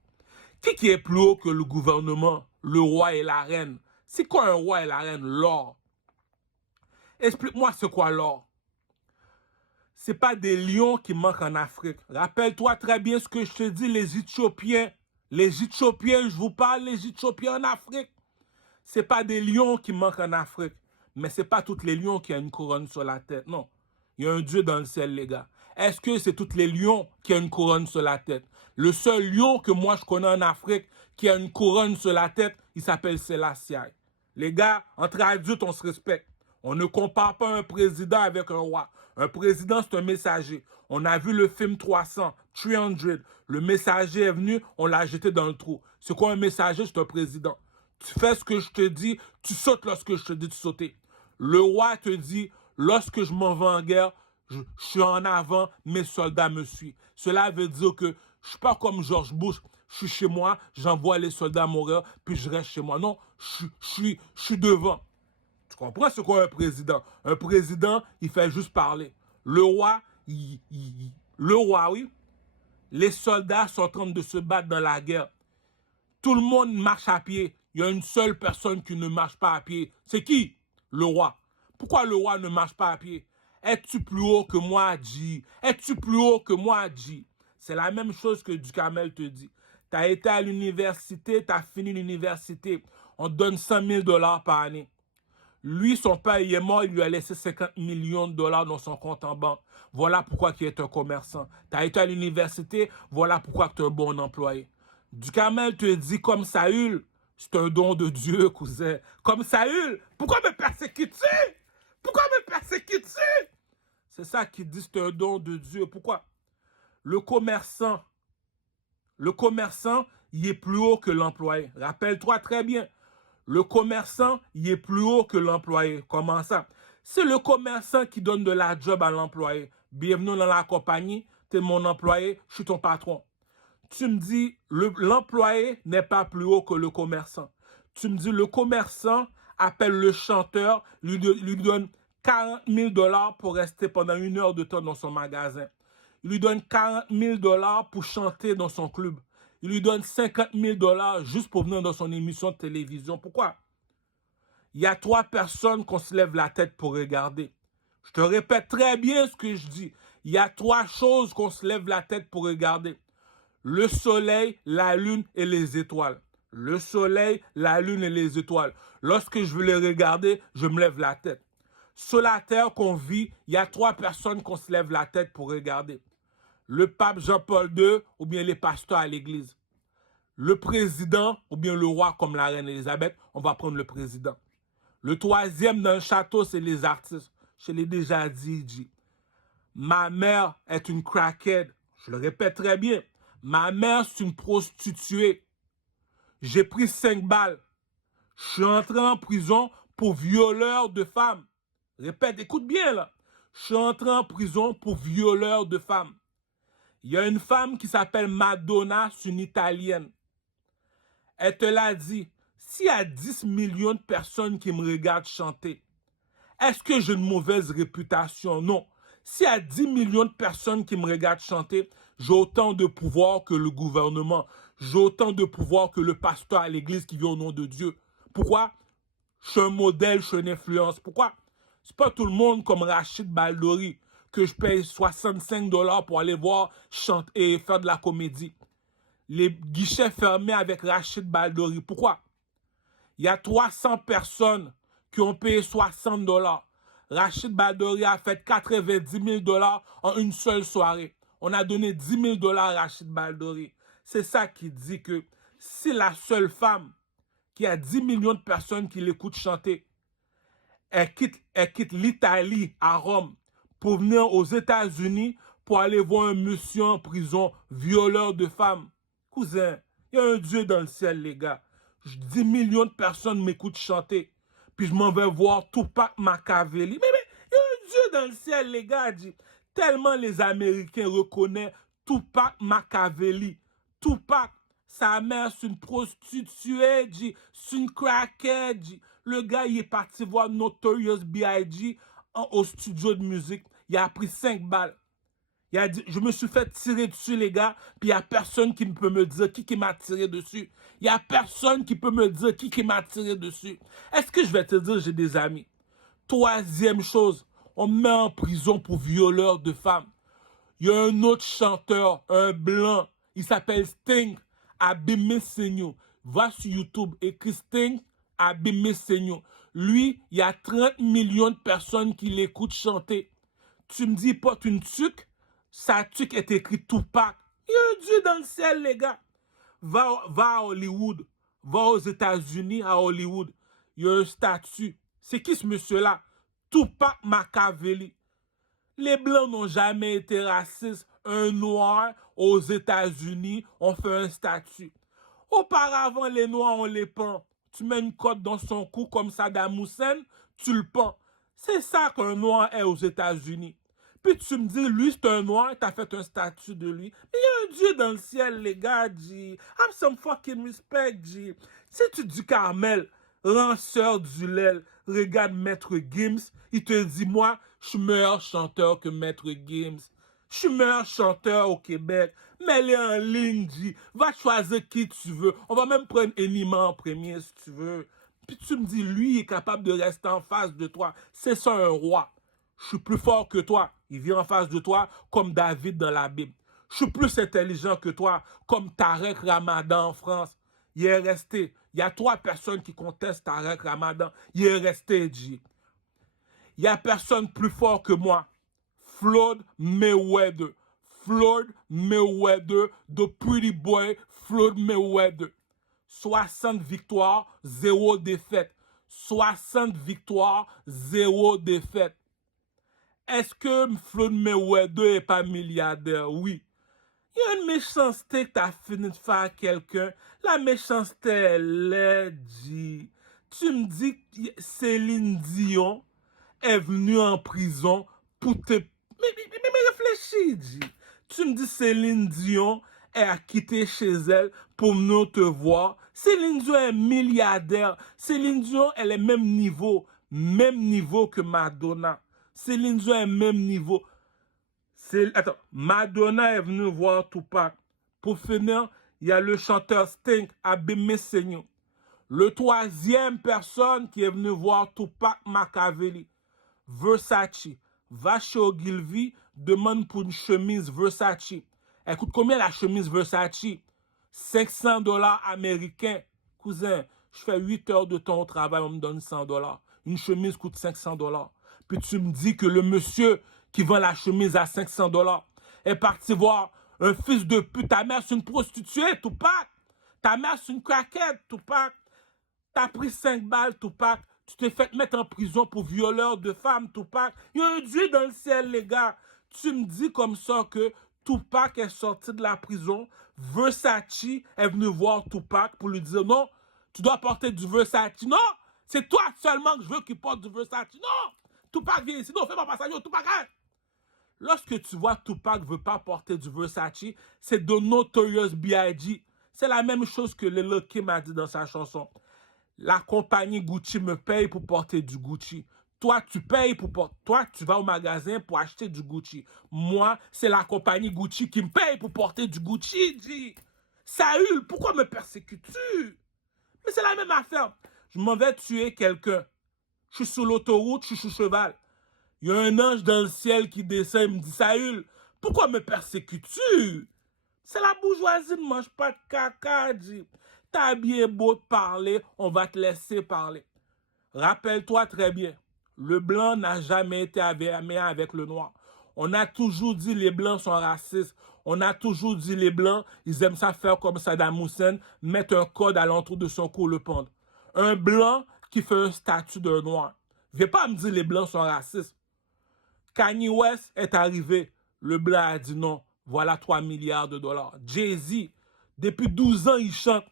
Qui est plus haut que le gouvernement? Le roi et la reine. C'est quoi un roi et la reine? L'or. Explique-moi c'est quoi l'or. C'est pas des lions qui manquent en Afrique. Rappelle-toi très bien ce que je te dis, les Éthiopiens. Les Éthiopiens, je vous parle, les Éthiopiens en Afrique. C'est pas des lions qui manquent en Afrique. Mais c'est pas tous les lions qui ont une couronne sur la tête. Non. Il y a un Dieu dans le ciel, les gars. Est-ce que c'est tous les lions qui ont une couronne sur la tête? Le seul lion que moi je connais en Afrique qui a une couronne sur la tête, il s'appelle Selassie. Les gars, entre adultes, on se respecte. On ne compare pas un président avec un roi. Un président, c'est un messager. On a vu le film 300. Le messager est venu, on l'a jeté dans le trou. C'est quoi un messager? C'est un président. Tu fais ce que je te dis, tu sautes lorsque je te dis de sauter. Le roi te dit, lorsque je m'en vais en guerre, je suis en avant, mes soldats me suivent. Cela veut dire que je ne suis pas comme George Bush, je suis chez moi, j'envoie les soldats mourir, puis je reste chez moi. Non, je suis devant. Tu comprends ce qu'est un président? Un président, il fait juste parler. Le roi, oui, les soldats sont en train de se battre dans la guerre. Tout le monde marche à pied. Il y a une seule personne qui ne marche pas à pied. C'est qui? Le roi. Pourquoi le roi ne marche pas à pied? Es-tu plus haut que moi, G? Es-tu plus haut que moi, G? C'est la même chose que Ducarmel te dit. Tu as été à l'université, tu as fini l'université. On te donne 100 000 dollars par année. Lui, son père, il est mort, il lui a laissé 50 millions de dollars dans son compte en banque. Voilà pourquoi il est un commerçant. Tu as été à l'université, voilà pourquoi tu es un bon employé. Ducarmel te dit comme Saül, c'est un don de Dieu, cousin. Comme Saül, pourquoi me persécutes-tu? Pourquoi me persécutes-tu? C'est ça qu'il dit, c'est un don de Dieu. Pourquoi? Le commerçant, il est plus haut que l'employé. Rappelle-toi très bien. Le commerçant, il est plus haut que l'employé. Comment ça? C'est le commerçant qui donne de la job à l'employé. Bienvenue dans la compagnie, tu es mon employé, je suis ton patron. Tu me dis, l'employé n'est pas plus haut que le commerçant. Tu me dis, le commerçant appelle le chanteur, lui donne 40 000 dollars pour rester pendant 1 heure de temps dans son magasin. Il lui donne 40 000 dollars pour chanter dans son club. Il lui donne 50 000 dollars juste pour venir dans son émission de télévision. Pourquoi? Il y a 3 personnes qu'on se lève la tête pour regarder. Je te répète très bien ce que je dis. Il y a 3 choses qu'on se lève la tête pour regarder. Le soleil, la lune et les étoiles. Le soleil, la lune et les étoiles. Lorsque je veux les regarder, je me lève la tête. Sur la terre qu'on vit, il y a 3 personnes qu'on se lève la tête pour regarder. Le pape Jean-Paul II ou bien les pasteurs à l'église. Le président, ou bien le roi comme la reine Elisabeth, on va prendre le président. Le troisième dans le château, c'est les artistes. Je l'ai déjà dit. Ma mère est une crackhead. Je le répète très bien. Ma mère, c'est une prostituée. J'ai pris 5 balles. Je suis entré en prison pour violeur de femmes. Répète, écoute bien là. Je suis entré en prison pour violeur de femmes. Il y a une femme qui s'appelle Madonna, c'est une Italienne. Elle te l'a dit. S'il y a 10 millions de personnes qui me regardent chanter, est-ce que j'ai une mauvaise réputation? Non. S'il y a 10 millions de personnes qui me regardent chanter, j'ai autant de pouvoir que le gouvernement. J'ai autant de pouvoir que le pasteur à l'église qui vit au nom de Dieu. Pourquoi? Je suis un modèle, je suis une influence. Pourquoi? C'est pas tout le monde comme Rachid Baldori que je paye 65 $ pour aller voir chanter et faire de la comédie. Les guichets fermés avec Rachid Baldori. Pourquoi? Il y a 300 personnes qui ont payé 60 $. Rachid Baldori a fait 90 000 $ en une seule soirée. On a donné 10 000 $ à Rachid Baldori. C'est ça qui dit que si la seule femme qui a 10 millions de personnes qui l'écoutent chanter, elle quitte l'Italie à Rome pour venir aux États-Unis pour aller voir un monsieur en prison, violeur de femmes. Cousin, il y a un Dieu dans le ciel, les gars. 10 millions de personnes m'écoutent chanter. Puis je m'en vais voir Tupac Machiavelli. Mais il y a un Dieu dans le ciel, les gars. Dit. Tellement les Américains reconnaissent Tupac Machiavelli. Tupac, sa mère, c'est une prostituée, c'est une crackhead. Le gars, il est parti voir Notorious B.I.G. au studio de musique. Il a pris 5 balles. Il a dit, je me suis fait tirer dessus, les gars, puis il n'y a personne qui peut me dire qui m'a tiré dessus. Il n'y a personne qui peut me dire qui m'a tiré dessus. Est-ce que je vais te dire, j'ai des amis? Troisième chose, on me met en prison pour violeur de femmes. Il y a un autre chanteur, un blanc, il s'appelle Sting, Abime Senyo. Va sur YouTube, écris Sting, Abime Senyo. Lui, il y a 30 millions de personnes qui l'écoutent chanter. Tu me dis, porte une tuque, sa tuque est écrite Tupac. Il y a un Dieu dans le ciel, les gars. Va à Hollywood, va aux États-Unis, à Hollywood. Il y a un statut. C'est qui ce monsieur-là? Tupac Machiavelli. Les Blancs n'ont jamais été racistes. Un Noir aux États-Unis, on fait un statut. Auparavant, les Noirs, on les pend. Tu mets une cote dans son cou comme Saddam Hussein, tu le pends. C'est ça qu'un Noir est aux États-Unis. Puis tu me dis, lui, c'est un Noir, t'as fait un statut de lui. Mais il y a un Dieu dans le ciel, les gars, G. Have some fucking respect, G. Si tu dis Carmel, Ranceur du Lel, regarde Maître Gims, il te dit, moi, je suis meilleur chanteur que Maître Gims. Je suis meilleur chanteur au Québec. Mets-les en ligne, G. Va choisir qui tu veux. On va même prendre Enima en premier, si tu veux. Puis tu me dis, lui, il est capable de rester en face de toi. C'est ça un roi. Je suis plus fort que toi. Il vient en face de toi comme David dans la Bible. Je suis plus intelligent que toi, comme Tarek Ramadan en France. Il est resté. Il y a 3 personnes qui contestent Tarek Ramadan. Il est resté, G. Il n'y a personne plus fort que moi. Floyd Mayweather. Floyd Mayweather, the pretty boy Floyd Mayweather. 60 victoires, 0 défaite. 60 victoires, 0 défaite. Est-ce que Floyd Mayweather n'est pas milliardaire? Oui. Il y a une méchanceté que tu as fini de faire à quelqu'un. La méchanceté, elle est dit. Tu me dis que Céline Dion est venue en prison pour te... Mais réfléchis, dit. Tu me dis Céline Dion a quitté chez elle pour venir te voir. Céline Dion est milliardaire. Céline Dion, elle est même niveau que Madonna. Céline Dion est même niveau. Attends, Madonna est venue voir Tupac. Pour finir, il y a le chanteur Sting, Abime Senyo. Le troisième personne qui est venue voir Tupac Machiavelli, Versace. Va chez Ogilvy, demande pour une chemise Versace. Écoute, combien la chemise Versace? 500 $ américains. Cousin, je fais 8 heures de temps au travail, on me donne 100 $. Une chemise coûte 500 $. Puis tu me dis que le monsieur qui vend la chemise à 500 $ est parti voir un fils de pute. Ta mère, c'est une prostituée, Tupac. Ta mère, c'est une craquette, Tupac. T'as pris 5 balles, Tupac. Tu t'es fait mettre en prison pour violeur de femmes, Tupac. Il y a un Dieu dans le ciel, les gars. Tu me dis comme ça que Tupac est sorti de la prison. Versace est venu voir Tupac pour lui dire non, tu dois porter du Versace. Non, c'est toi seulement que je veux qu'il porte du Versace. Non, Tupac vient ici. Non, fais pas passer. Tupac, arrête. Lorsque tu vois Tupac ne veut pas porter du Versace, c'est de Notorious B.I.G. C'est la même chose que Lil Kim a dit dans sa chanson. La compagnie Gucci me paye pour porter du Gucci. Toi, tu payes pour porter. Toi, tu vas au magasin pour acheter du Gucci. Moi, c'est la compagnie Gucci qui me paye pour porter du Gucci, dit. Saül, pourquoi me persécutes-tu? Mais c'est la même affaire. Je m'en vais tuer quelqu'un. Je suis sur l'autoroute, je suis sur cheval. Il y a un ange dans le ciel qui descend et me dit, Saül, pourquoi me persécutes-tu? C'est la bourgeoisie, ne mange pas de caca, dit. T'as bien beau te parler, on va te laisser parler. Rappelle-toi très bien, le blanc n'a jamais été ami avec le noir. On a toujours dit les blancs sont racistes. On a toujours dit les blancs, ils aiment ça faire comme Saddam Hussein, mettre un code à l'entour de son cou, le pendre. Un blanc qui fait un statut d'un noir. Viens pas me dire les blancs sont racistes. Kanye West est arrivé. Le blanc a dit non. Voilà 3 milliards de dollars. Jay-Z, depuis 12 ans, il chante.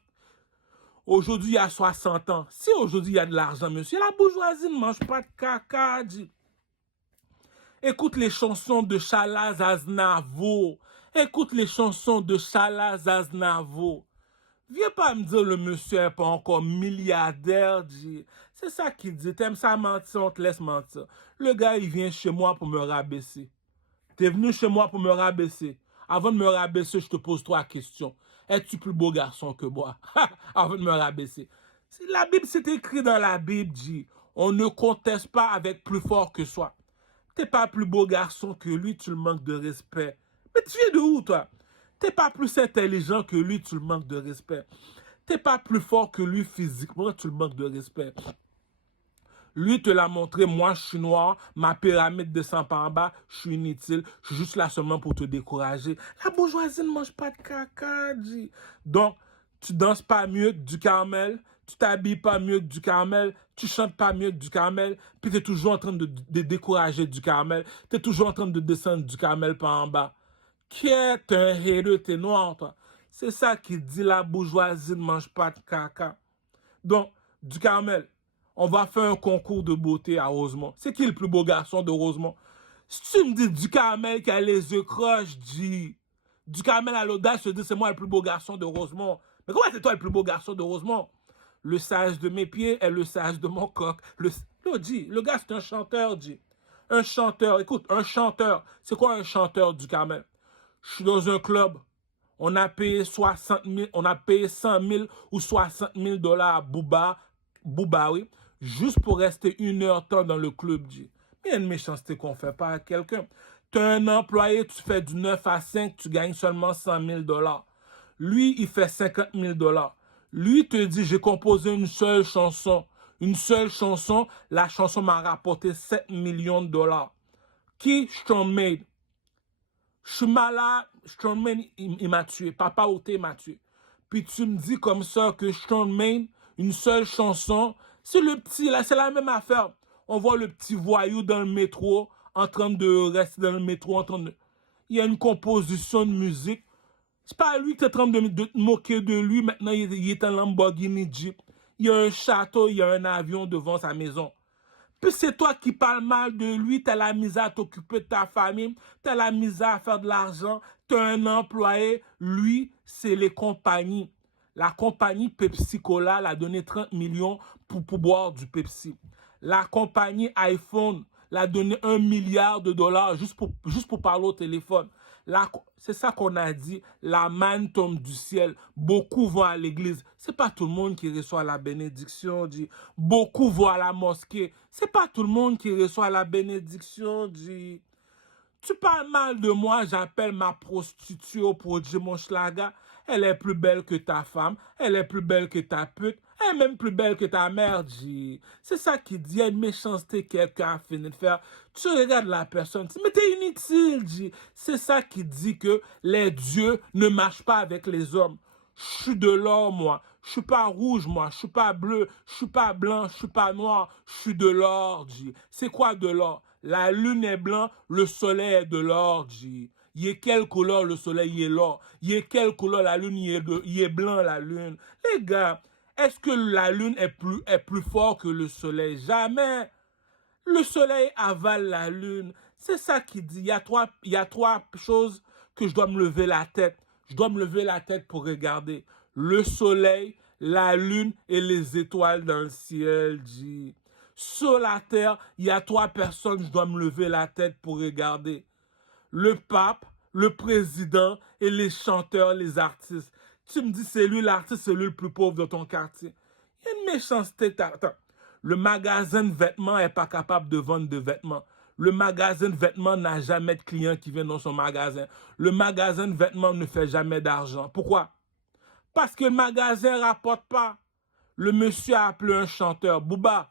Aujourd'hui, il y a 60 ans. Si aujourd'hui, il y a de l'argent, monsieur, la bourgeoisie ne mange pas de caca, dit. Écoute les chansons de Chalaz Aznavour. Écoute les chansons de Chalaz Aznavour. Viens pas me dire le monsieur n'est pas encore milliardaire, dit. C'est ça qu'il dit. T'aimes ça mentir, on te laisse mentir. Le gars, il vient chez moi pour me rabaisser. T'es venu chez moi pour me rabaisser. Avant de me rabaisser, je te pose 3 questions. Es-tu plus beau garçon que moi? Avant de me rabaisser. La Bible, c'est écrit dans la Bible, dit. On ne conteste pas avec plus fort que soi. T'es pas plus beau garçon que lui, tu le manques de respect. Mais tu viens de où, toi? T'es pas plus intelligent que lui, tu le manques de respect. T'es pas plus fort que lui physiquement, tu le manques de respect. Lui te l'a montré, moi je suis noir, ma pyramide descend pas en bas, je suis inutile, je suis juste là seulement pour te décourager. La bourgeoisie ne mange pas de caca, dit. Donc, tu danses pas mieux que du Carmel, tu t'habilles pas mieux que du Carmel, tu chantes pas mieux que du Carmel, puis tu es toujours en train de décourager du Carmel, tu es toujours en train de descendre du Carmel par en bas. Qui est un héros, t'es noir, toi. C'est ça qui dit la bourgeoisie ne mange pas de caca. Donc, du Carmel, on va faire un concours de beauté à Rosemont. C'est qui le plus beau garçon de Rosemont? Si tu me dis du Carmel qui a les yeux croches, dis. Du Carmel à l'audace, je dis c'est moi le plus beau garçon de Rosemont. Mais comment c'est toi le plus beau garçon de Rosemont? Le sage de mes pieds est le sage de mon coq. Le gars c'est un chanteur, dit. Un chanteur, écoute, un chanteur. C'est quoi un chanteur du Carmel? Je suis dans un club. On a payé 60 000, on a payé 100 000 ou 60 000 dollars à Booba, oui, juste pour rester 1 heure dans le club, dit. Mais il y a une méchanceté qu'on fait pas à quelqu'un. Tu as un employé, tu fais du 9 à 5, tu gagnes seulement 100 000 dollars. Lui, il fait 50 000 dollars. Lui te dit, j'ai composé une seule chanson. Une seule chanson, la chanson m'a rapporté 7 millions de dollars. Qui? Strongmade. Je suis malade, Strongman, il m'a tué. Papa Oté m'a tué. Puis tu me dis comme ça que Strongman, une seule chanson, c'est le petit, là, c'est la même affaire. On voit le petit voyou dans le métro, en train de rester dans le métro, en train de... Il y a une composition de musique. C'est pas lui qui est en train de te moquer de lui. Maintenant, il est en Lamborghini Jeep. Il y a un château, il y a un avion devant sa maison. Puis c'est toi qui parles mal de lui, t'as la misère à t'occuper de ta famille, t'as la misère à faire de l'argent, t'as un employé, lui, c'est les compagnies. La compagnie Pepsi Cola l'a donné 30 millions pour boire du Pepsi. La compagnie iPhone l'a donné 1 milliard de dollars juste pour parler au téléphone. C'est ça qu'on a dit, la manne tombe du ciel. Beaucoup vont à l'église. C'est pas tout le monde qui reçoit la bénédiction, dit. Beaucoup vont à la mosquée. C'est pas tout le monde qui reçoit la bénédiction, dit. Tu parles mal de moi, j'appelle ma prostituée au produit mon schlaga. Elle est plus belle que ta femme, elle est plus belle que ta pute, elle est même plus belle que ta mère, G. C'est ça qui dit, il y a une méchanceté que quelqu'un a fini de faire. Tu regardes la personne, tu dis, mais t'es inutile, G. C'est ça qui dit que les dieux ne marchent pas avec les hommes. Je suis de l'or, moi. Je suis pas rouge, moi. Je suis pas bleu. Je suis pas blanc. Je suis pas noir. Je suis de l'or, G. C'est quoi de l'or? La lune est blanc, le soleil est de l'or, G. Il est quelle couleur le soleil, il est l'or. Il est quelle couleur la lune, il est blanc la lune. Les gars, est-ce que la lune est plus fort que le soleil? Jamais. Le soleil avale la lune. C'est ça qu'il dit. Il y a trois choses que je dois me lever la tête. Je dois me lever la tête pour regarder. Le soleil, la lune et les étoiles dans le ciel, dit. Sur la terre, il y a trois personnes, je dois me lever la tête pour regarder. Le pape, le président et les chanteurs, les artistes. Tu me dis, c'est lui l'artiste, c'est lui le plus pauvre de ton quartier. Il y a une méchanceté. Attends. Le magasin de vêtements n'est pas capable de vendre de vêtements. Le magasin de vêtements n'a jamais de clients qui viennent dans son magasin. Le magasin de vêtements ne fait jamais d'argent. Pourquoi? Parce que le magasin ne rapporte pas. Le monsieur a appelé un chanteur. Booba,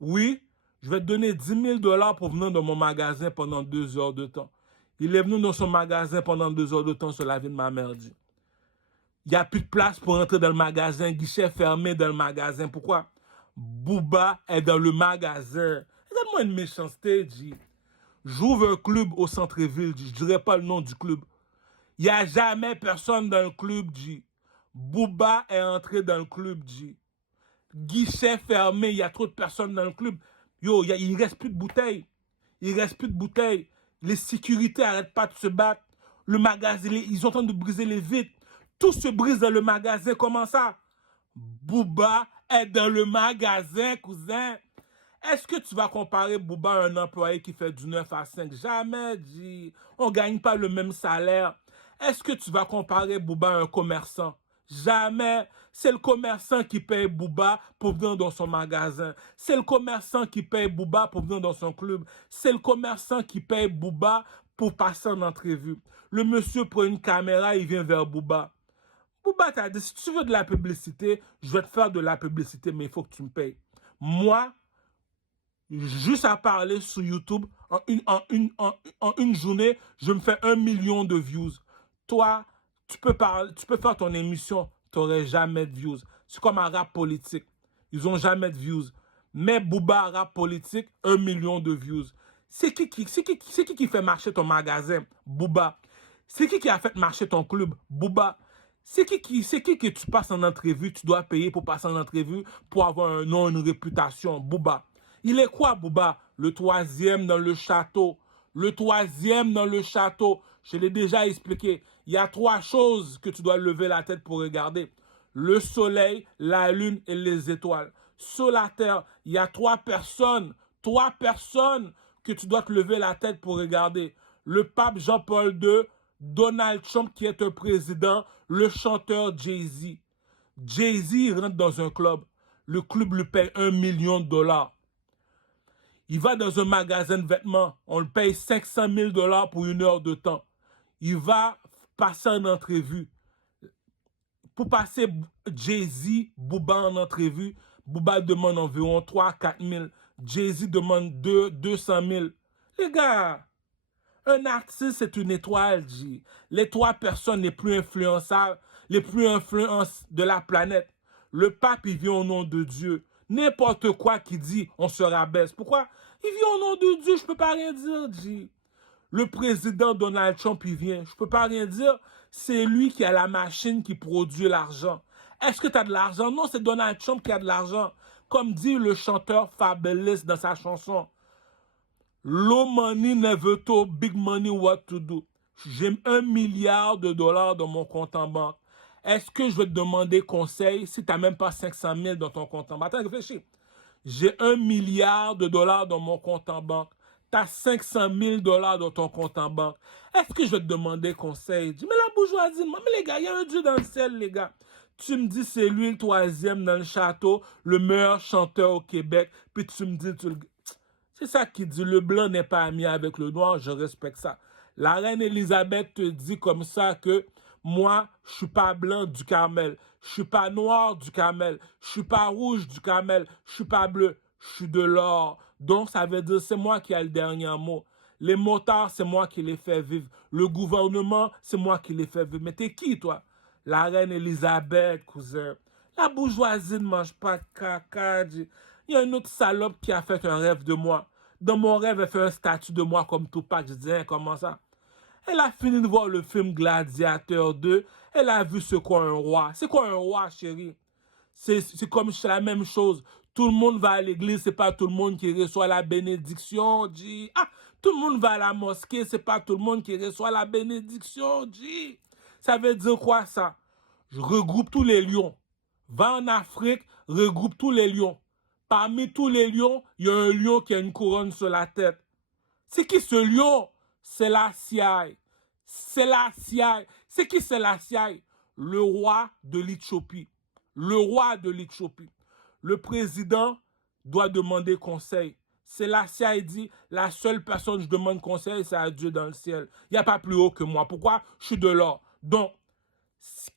oui, je vais te donner 10 000 $ pour venir dans mon magasin pendant 2 heures de temps. Il est venu dans son magasin pendant 2 heures de temps sur la vie de ma mère. Dit. Il n'y a plus de place pour entrer dans le magasin, guichet fermé dans le magasin. Pourquoi? Booba est dans le magasin. Regarde-moi une méchanceté, G. J'ouvre un club au centre-ville, G. Je dirais pas le nom du club. Il n'y a jamais personne dans le club, G. Booba est entré dans le club, G. Guichet fermé, il y a trop de personnes dans le club. Yo, il reste plus de bouteilles. Il reste plus de bouteilles. Les sécurités n'arrêtent pas de se battre. Le magasin, ils sont en train de briser les vitres. Tout se brise dans le magasin. Comment ça? Booba est dans le magasin, cousin. Est-ce que tu vas comparer Booba à un employé qui fait du 9 à 5? Jamais, dit. On ne gagne pas le même salaire. Est-ce que tu vas comparer Booba à un commerçant? Jamais. C'est le commerçant qui paye Booba pour venir dans son magasin. C'est le commerçant qui paye Booba pour venir dans son club. C'est le commerçant qui paye Booba pour passer en entrevue. Le monsieur prend une caméra, il vient vers Booba. Booba t'a dit, si tu veux de la publicité, je vais te faire de la publicité, mais il faut que tu me payes. Moi, juste à parler sur YouTube, en une journée, je me fais 1 million de views. Toi, tu peux faire ton émission, tu n'aurais jamais de views. C'est comme un rap politique. Ils n'ont jamais de views. Mais Booba, rap politique, 1 million de views. C'est qui fait marcher ton magasin? Booba. C'est qui a fait marcher ton club? Booba. C'est qui que tu passes en entrevue, tu dois payer pour passer en entrevue pour avoir un nom, une réputation? Booba. Il est quoi, Booba? Le troisième dans le château. Le troisième dans le château. Je l'ai déjà expliqué. Il y a 3 choses que tu dois lever la tête pour regarder. Le soleil, la lune et les étoiles. Sur la terre, il y a 3 personnes. 3 personnes que tu dois te lever la tête pour regarder. Le pape Jean-Paul II, Donald Trump qui est un président, le chanteur Jay-Z. Jay-Z, il rentre dans un club. Le club lui paye 1 million de $. Il va dans un magasin de vêtements. On le paye 500 000 $ pour 1 heure de temps. Il va passer en entrevue. Pour passer Jay-Z, Booba en entrevue, Booba demande environ 3 à 4 000. Jay-Z demande 200 000. Les gars, un artiste, c'est une étoile, G. Les 3 personnes les plus influençables, les plus influentes de la planète. Le pape, il vient au nom de Dieu. N'importe quoi qu'il dit, on se rabaisse. Pourquoi? Il vient au nom de Dieu, je ne peux pas rien dire, G. Le président Donald Trump, il vient. Je ne peux pas rien dire. C'est lui qui a la machine qui produit l'argent. Est-ce que tu as de l'argent? Non, c'est Donald Trump qui a de l'argent. Comme dit le chanteur Fabolous dans sa chanson. Low money never told big money what to do. J'ai 1 milliard de $ dans mon compte en banque. Est-ce que je vais te demander conseil si tu n'as même pas 500 000 dans ton compte en banque? Attends, réfléchis. J'ai 1 milliard de $ dans mon compte en banque. Tu as 500 000 $ dans ton compte en banque. Est-ce que je vais te demander conseil? Dis, mais la bourgeoisie, mais les gars, il y a un Dieu dans le ciel, les gars. Tu me dis, c'est lui le troisième dans le château, le meilleur chanteur au Québec, puis tu me dis, c'est ça qui dit, le blanc n'est pas ami avec le noir, je respecte ça. La reine Elisabeth te dit comme ça que moi, je suis pas blanc du Carmel, je suis pas noir du Carmel, je suis pas rouge du Carmel, je suis pas bleu, je suis de l'or. Donc, ça veut dire c'est moi qui ai le dernier mot. Les motards, c'est moi qui les fais vivre. Le gouvernement, c'est moi qui les fais vivre. Mais t'es qui, toi? La reine Elisabeth, cousin. La bourgeoisie ne mange pas de caca. Il y a une autre salope qui a fait un rêve de moi. Dans mon rêve, elle fait un statut de moi comme Tupac. Je disais, comment ça? Elle a fini de voir le film Gladiateur 2. Elle a vu ce qu'est un roi. C'est quoi un roi, chérie? C'est comme c'est la même chose. Tout le monde va à l'église, c'est pas tout le monde qui reçoit la bénédiction, dit. Ah, tout le monde va à la mosquée, c'est pas tout le monde qui reçoit la bénédiction, dit. Ça veut dire quoi ça? Je regroupe tous les lions. Va en Afrique, regroupe tous les lions. Parmi tous les lions, il y a un lion qui a une couronne sur la tête. C'est qui ce lion? C'est la Selassie. C'est la Selassie. C'est qui c'est la Selassie? Le roi de l'Éthiopie. Le roi de l'Éthiopie. Le président doit demander conseil. C'est la Selassie dit, la seule personne que je demande conseil, c'est à Dieu dans le ciel. Il n'y a pas plus haut que moi. Pourquoi? Je suis de l'or. Donc,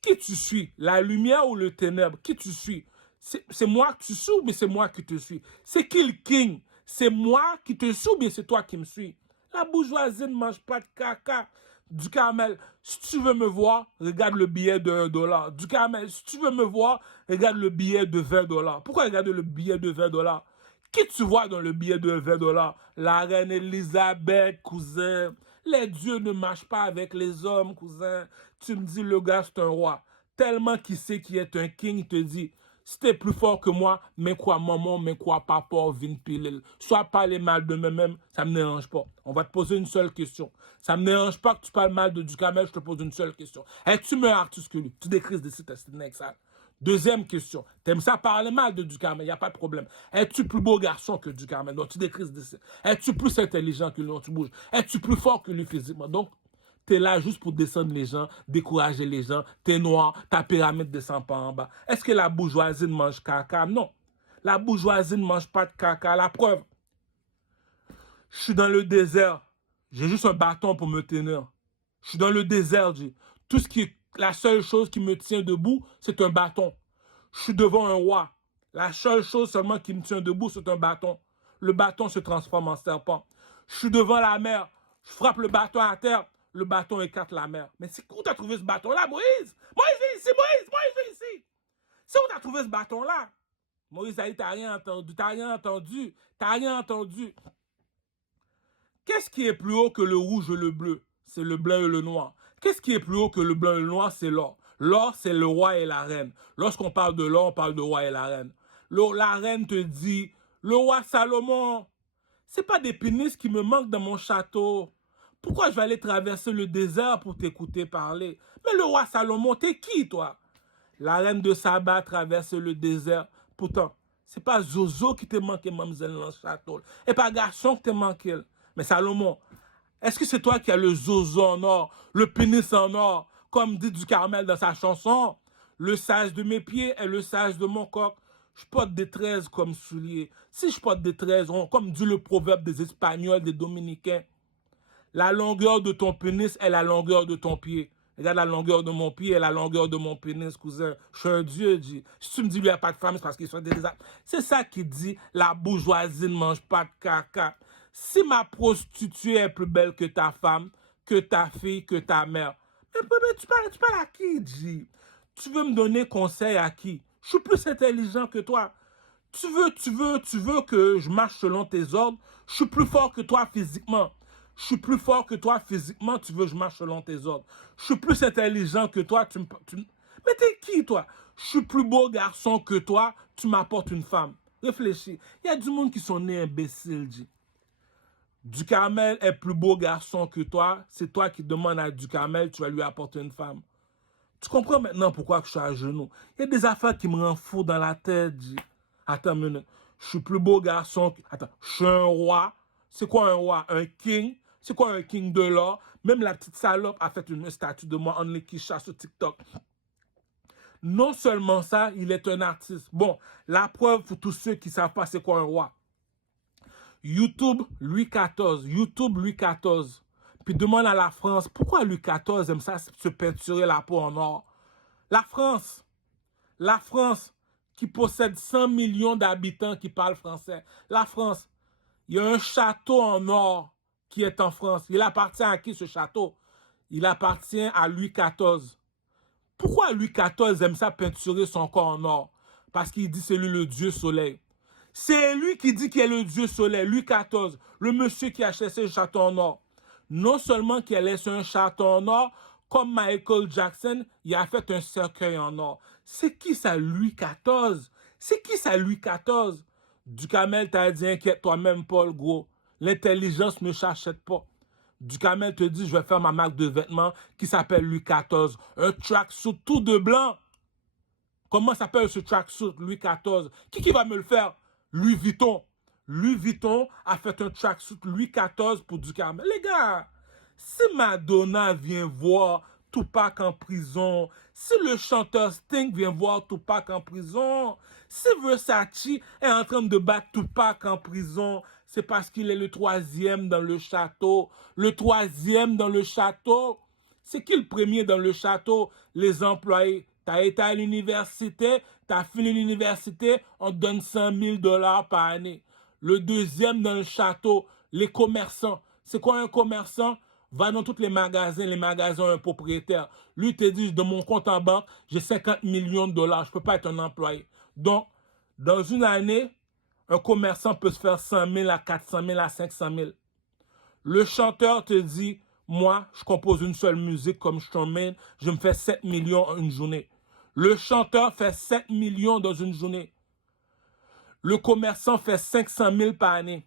qui tu suis? La lumière ou le ténèbre? Qui tu suis? C'est moi que tu suis ou bien c'est moi qui te suis? C'est qui le king? C'est moi qui te suis ou bien c'est toi qui me suis? La bourgeoisie ne mange pas de caca. Du Carmel, si tu veux me voir, regarde le billet de $1. Du Carmel, si tu veux me voir, regarde le billet de $20. Pourquoi regarder le billet de $20? Qui tu vois dans le billet de $20? La reine Elisabeth, cousin. Les dieux ne marchent pas avec les hommes, cousin. Tu me dis, le gars, c'est un roi. Tellement qu'il sait qu'il est un king, il te dit, si t'es plus fort que moi, mais quoi maman, mais quoi papa, vin pilil. Soit parler mal de moi-même, ça me dérange pas. On va te poser une seule question. Ça me dérange pas que tu parles mal de Ducamel, je te pose une seule question. Es-tu meilleur artiste que lui? Tu décris des sites avec ça. Deuxième question. T'aimes ça parler mal de Ducamel, il n'y a pas de problème. Es-tu plus beau garçon que Ducamel? Donc tu décris des sites. Es-tu plus intelligent que lui? Donc tu bouges. Es-tu plus fort que lui physiquement? Donc t'es là juste pour descendre les gens, décourager les gens. T'es noir, ta pyramide descend pas en bas. Est-ce que la bourgeoisie ne mange caca? Non. La bourgeoisie ne mange pas de caca. La preuve, je suis dans le désert. J'ai juste un bâton pour me tenir. Je suis dans le désert, j'ai. Tout ce qui est, la seule chose qui me tient debout, c'est un bâton. Je suis devant un roi. La seule chose seulement qui me tient debout, c'est un bâton. Le bâton se transforme en serpent. Je suis devant la mer. Je frappe le bâton à terre. Le bâton écarte la mer. Mais c'est où t'as trouvé ce bâton-là, Moïse? Moïse, viens ici, Moïse, viens ici. C'est où t'as trouvé ce bâton-là? Moïse a dit, t'as rien entendu, t'as rien entendu, t'as rien entendu. Qu'est-ce qui est plus haut que le rouge et le bleu? C'est le blanc et le noir. Qu'est-ce qui est plus haut que le blanc et le noir? C'est l'or. L'or, c'est le roi et la reine. Lorsqu'on parle de l'or, on parle de roi et la reine. La reine te dit, le roi Salomon, c'est pas des pénis qui me manquent dans mon château. Pourquoi je vais aller traverser le désert pour t'écouter parler? Mais le roi Salomon, t'es qui, toi? La reine de Saba traverse le désert. Pourtant, c'est pas Zozo qui te manque, mademoiselle, dans le château. Et pas garçon qui te manque. Mais Salomon, est-ce que c'est toi qui as le Zozo en or, le pénis en or, comme dit du Carmel dans sa chanson? Le sage de mes pieds est le sage de mon corps. Je porte des 13 comme souliers. Si je porte des 13, comme dit le proverbe des Espagnols, des Dominicains, la longueur de ton pénis est la longueur de ton pied. Regarde la longueur de mon pied et la longueur de mon pénis, cousin. Je suis un dieu, dit. Si tu me dis qu'il n'y a pas de femme, c'est parce qu'ils sont des... C'est ça qui dit, la bourgeoisie ne mange pas de caca. Si ma prostituée est plus belle que ta femme, que ta fille, que ta mère, mais tu parles à qui, dit? Tu veux me donner conseil à qui? Je suis plus intelligent que toi. Tu veux que je marche selon tes ordres? Je suis plus fort que toi physiquement. Je suis plus fort que toi physiquement, tu veux que je marche selon tes ordres. Je suis plus intelligent que toi, Mais t'es qui, toi? Je suis plus beau garçon que toi, tu m'apportes une femme. Réfléchis. Il y a du monde qui sont nés imbéciles, dit. Ducamel est plus beau garçon que toi, c'est toi qui demandes à Ducamel, tu vas lui apporter une femme. Tu comprends maintenant pourquoi je suis à genoux? Il y a des affaires qui me rendent fou dans la tête, dit. Attends une minute. Je suis plus beau garçon. Attends, je suis un roi. C'est quoi un roi? Un king? C'est quoi un king de l'or? Même la petite salope a fait une statue de moi en Kisha sur TikTok. Non seulement ça, il est un artiste. Bon, la preuve pour tous ceux qui ne savent pas c'est quoi un roi. YouTube Louis XIV. YouTube Louis XIV. Puis demande à la France, pourquoi Louis XIV aime ça se peinturer la peau en or? La France qui possède 100 millions d'habitants qui parlent français. La France, il y a un château en or qui est en France. Il appartient à qui ce château? Il appartient à Louis XIV. Pourquoi Louis XIV aime ça peinturer son corps en or? Parce qu'il dit c'est lui le dieu soleil. C'est lui qui dit qu'il est le dieu soleil, Louis XIV, le monsieur qui a chassé le château en or. Non seulement qu'il a laissé un château en or, comme Michael Jackson, il a fait un cercueil en or. C'est qui ça, Louis XIV? C'est qui ça, Louis XIV? Ducamel t'a dit, inquiète-toi même, Paul, gros. L'intelligence ne s'achète pas. Ducamel te dit, je vais faire ma marque de vêtements qui s'appelle Louis XIV. Un tracksuit tout de blanc. Comment s'appelle ce tracksuit, Louis XIV? Qui va me le faire? Louis Vuitton. Louis Vuitton a fait un tracksuit Louis XIV pour Ducamel. Les gars, si Madonna vient voir Tupac en prison, si le chanteur Sting vient voir Tupac en prison, si Versace est en train de battre Tupac en prison, c'est parce qu'il est le troisième dans le château. Le troisième dans le château. C'est qui le premier dans le château? Les employés. T'as été à l'université, t'as fini l'université, on te donne 100 000 $ par année. Le deuxième dans le château, les commerçants. C'est quoi un commerçant? Va dans tous les magasins ont un propriétaire. Lui te dit, de mon compte en banque, j'ai 50 millions de dollars, je peux pas être un employé. Donc, dans une année, un commerçant peut se faire 100 000 à 400 000 à 500 000. Le chanteur te dit, moi, je compose une seule musique comme Stromae, je me fais 7 millions en une journée. Le chanteur fait 7 millions dans une journée. Le commerçant fait 500 000 par année.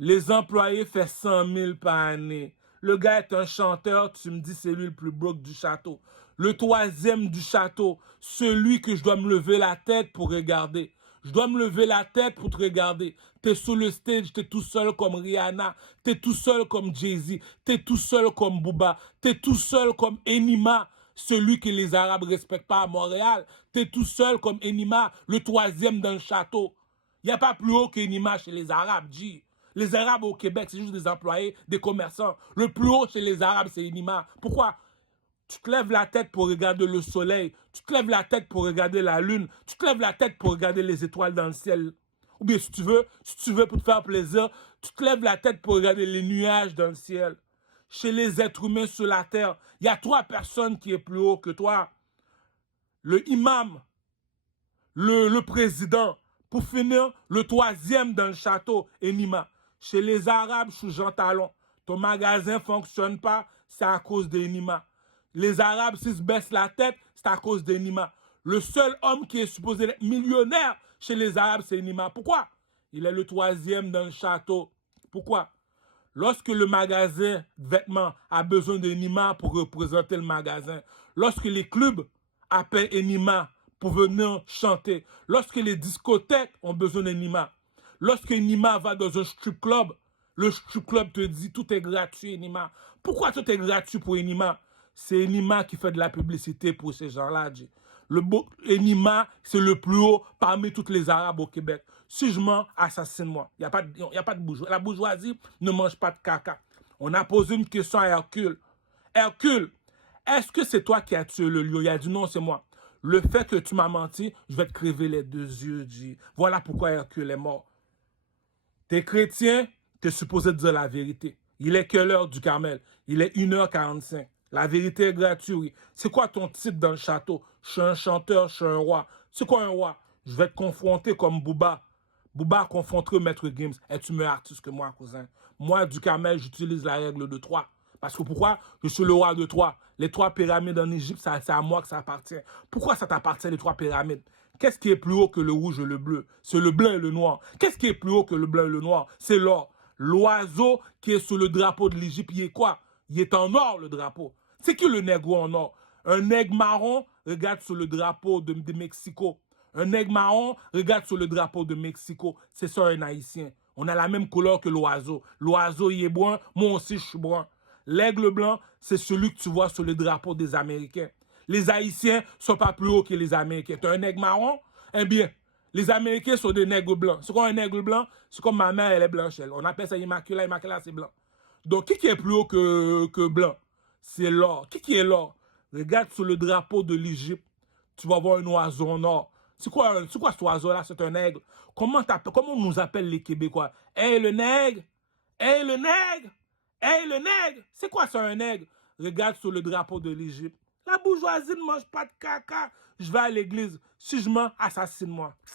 Les employés font 100 000 par année. Le gars est un chanteur, tu me dis c'est lui le plus broke du château. Le troisième du château, celui que je dois me lever la tête pour regarder. Je dois me lever la tête pour te regarder. T'es sur le stage, t'es tout seul comme Rihanna, t'es tout seul comme Jay-Z, t'es tout seul comme Booba, t'es tout seul comme Enima, celui que les Arabes respectent pas à Montréal. T'es tout seul comme Enima, le troisième dans le château. Il n'y a pas plus haut qu'Enima chez les Arabes, G. Les Arabes au Québec, c'est juste des employés, des commerçants. Le plus haut chez les Arabes, c'est Enima. Pourquoi? Tu te lèves la tête pour regarder le soleil. Tu te lèves la tête pour regarder la lune. Tu te lèves la tête pour regarder les étoiles dans le ciel. Ou bien, si tu veux pour te faire plaisir, tu te lèves la tête pour regarder les nuages dans le ciel. Chez les êtres humains sur la terre, il y a 3 personnes qui est plus haut que toi. Le imam, le président. Pour finir, le troisième dans le château, Enima. Chez les Arabes, je suis Jean Talon. Ton magasin ne fonctionne pas, c'est à cause d'Enima. Les Arabes, s'ils se baissent la tête, c'est à cause d'Enima. Le seul homme qui est supposé être millionnaire chez les Arabes, c'est Enima. Pourquoi? Il est le troisième dans le château. Pourquoi? Lorsque le magasin de vêtements a besoin d'Enima pour représenter le magasin, lorsque les clubs appellent Enima pour venir chanter, lorsque les discothèques ont besoin d'Enima, lorsque Enima va dans un strip club, le strip club te dit tout est gratuit, Enima. Pourquoi tout est gratuit pour Enima? C'est Enima qui fait de la publicité pour ces gens-là. Enima, c'est le plus haut parmi tous les Arabes au Québec. Si je mens, assassine-moi. Il n'y a pas de bourgeoisie. La bourgeoisie ne mange pas de caca. On a posé une question à Hercule. Hercule, est-ce que c'est toi qui as tué le lion? Il a dit non, c'est moi. Le fait que tu m'as menti, je vais te crever les 2 yeux, dit. Voilà pourquoi Hercule est mort. T'es chrétien, t'es supposé dire la vérité. Il est quelle heure du Carmel? Il est 1h45. La vérité est gratuite, oui. C'est quoi ton titre dans le château? Je suis un chanteur, je suis un roi. C'est quoi un roi? Je vais te confronter comme Booba. Booba a confronté Maître Gims. Es-tu meilleur artiste que moi, cousin? Moi, du Carmel, j'utilise la règle de 3. Parce que pourquoi? Je suis le roi de 3. Les 3 pyramides en Égypte, c'est à moi que ça appartient. Pourquoi ça t'appartient, les 3 pyramides? Qu'est-ce qui est plus haut que le rouge et le bleu? C'est le blanc et le noir. Qu'est-ce qui est plus haut que le blanc et le noir? C'est l'or. L'oiseau qui est sur le drapeau de l'Égypte, il est quoi? Il est en or, le drapeau. C'est qui le nègre en or? Un nègre marron regarde sur le drapeau de Mexico. Un nègre marron regarde sur le drapeau de Mexico. C'est ça un haïtien. On a la même couleur que l'oiseau. L'oiseau, il est brun. Moi aussi, je suis brun. L'aigle blanc, c'est celui que tu vois sur le drapeau des Américains. Les Haïtiens ne sont pas plus hauts que les Américains. Tu as un nègre marron? Eh bien, les Américains sont des nègres blancs. C'est quoi un nègre blanc? C'est comme ma mère, elle est blanche. On appelle ça Immaculata. Immaculata, c'est blanc. Donc, qui est plus haut que blanc? C'est l'or. Qui est l'or? Regarde sur le drapeau de l'Égypte. Tu vas voir un oiseau en or. C'est quoi cet oiseau-là? C'est un aigle. Comment on nous appelle les Québécois? Hey, le nègre! Hey, le nègre! Hey, le nègre! C'est quoi ça, un nègre? Regarde sur le drapeau de l'Égypte. La bourgeoisie ne mange pas de caca. Je vais à l'église. Si je mens, assassine-moi.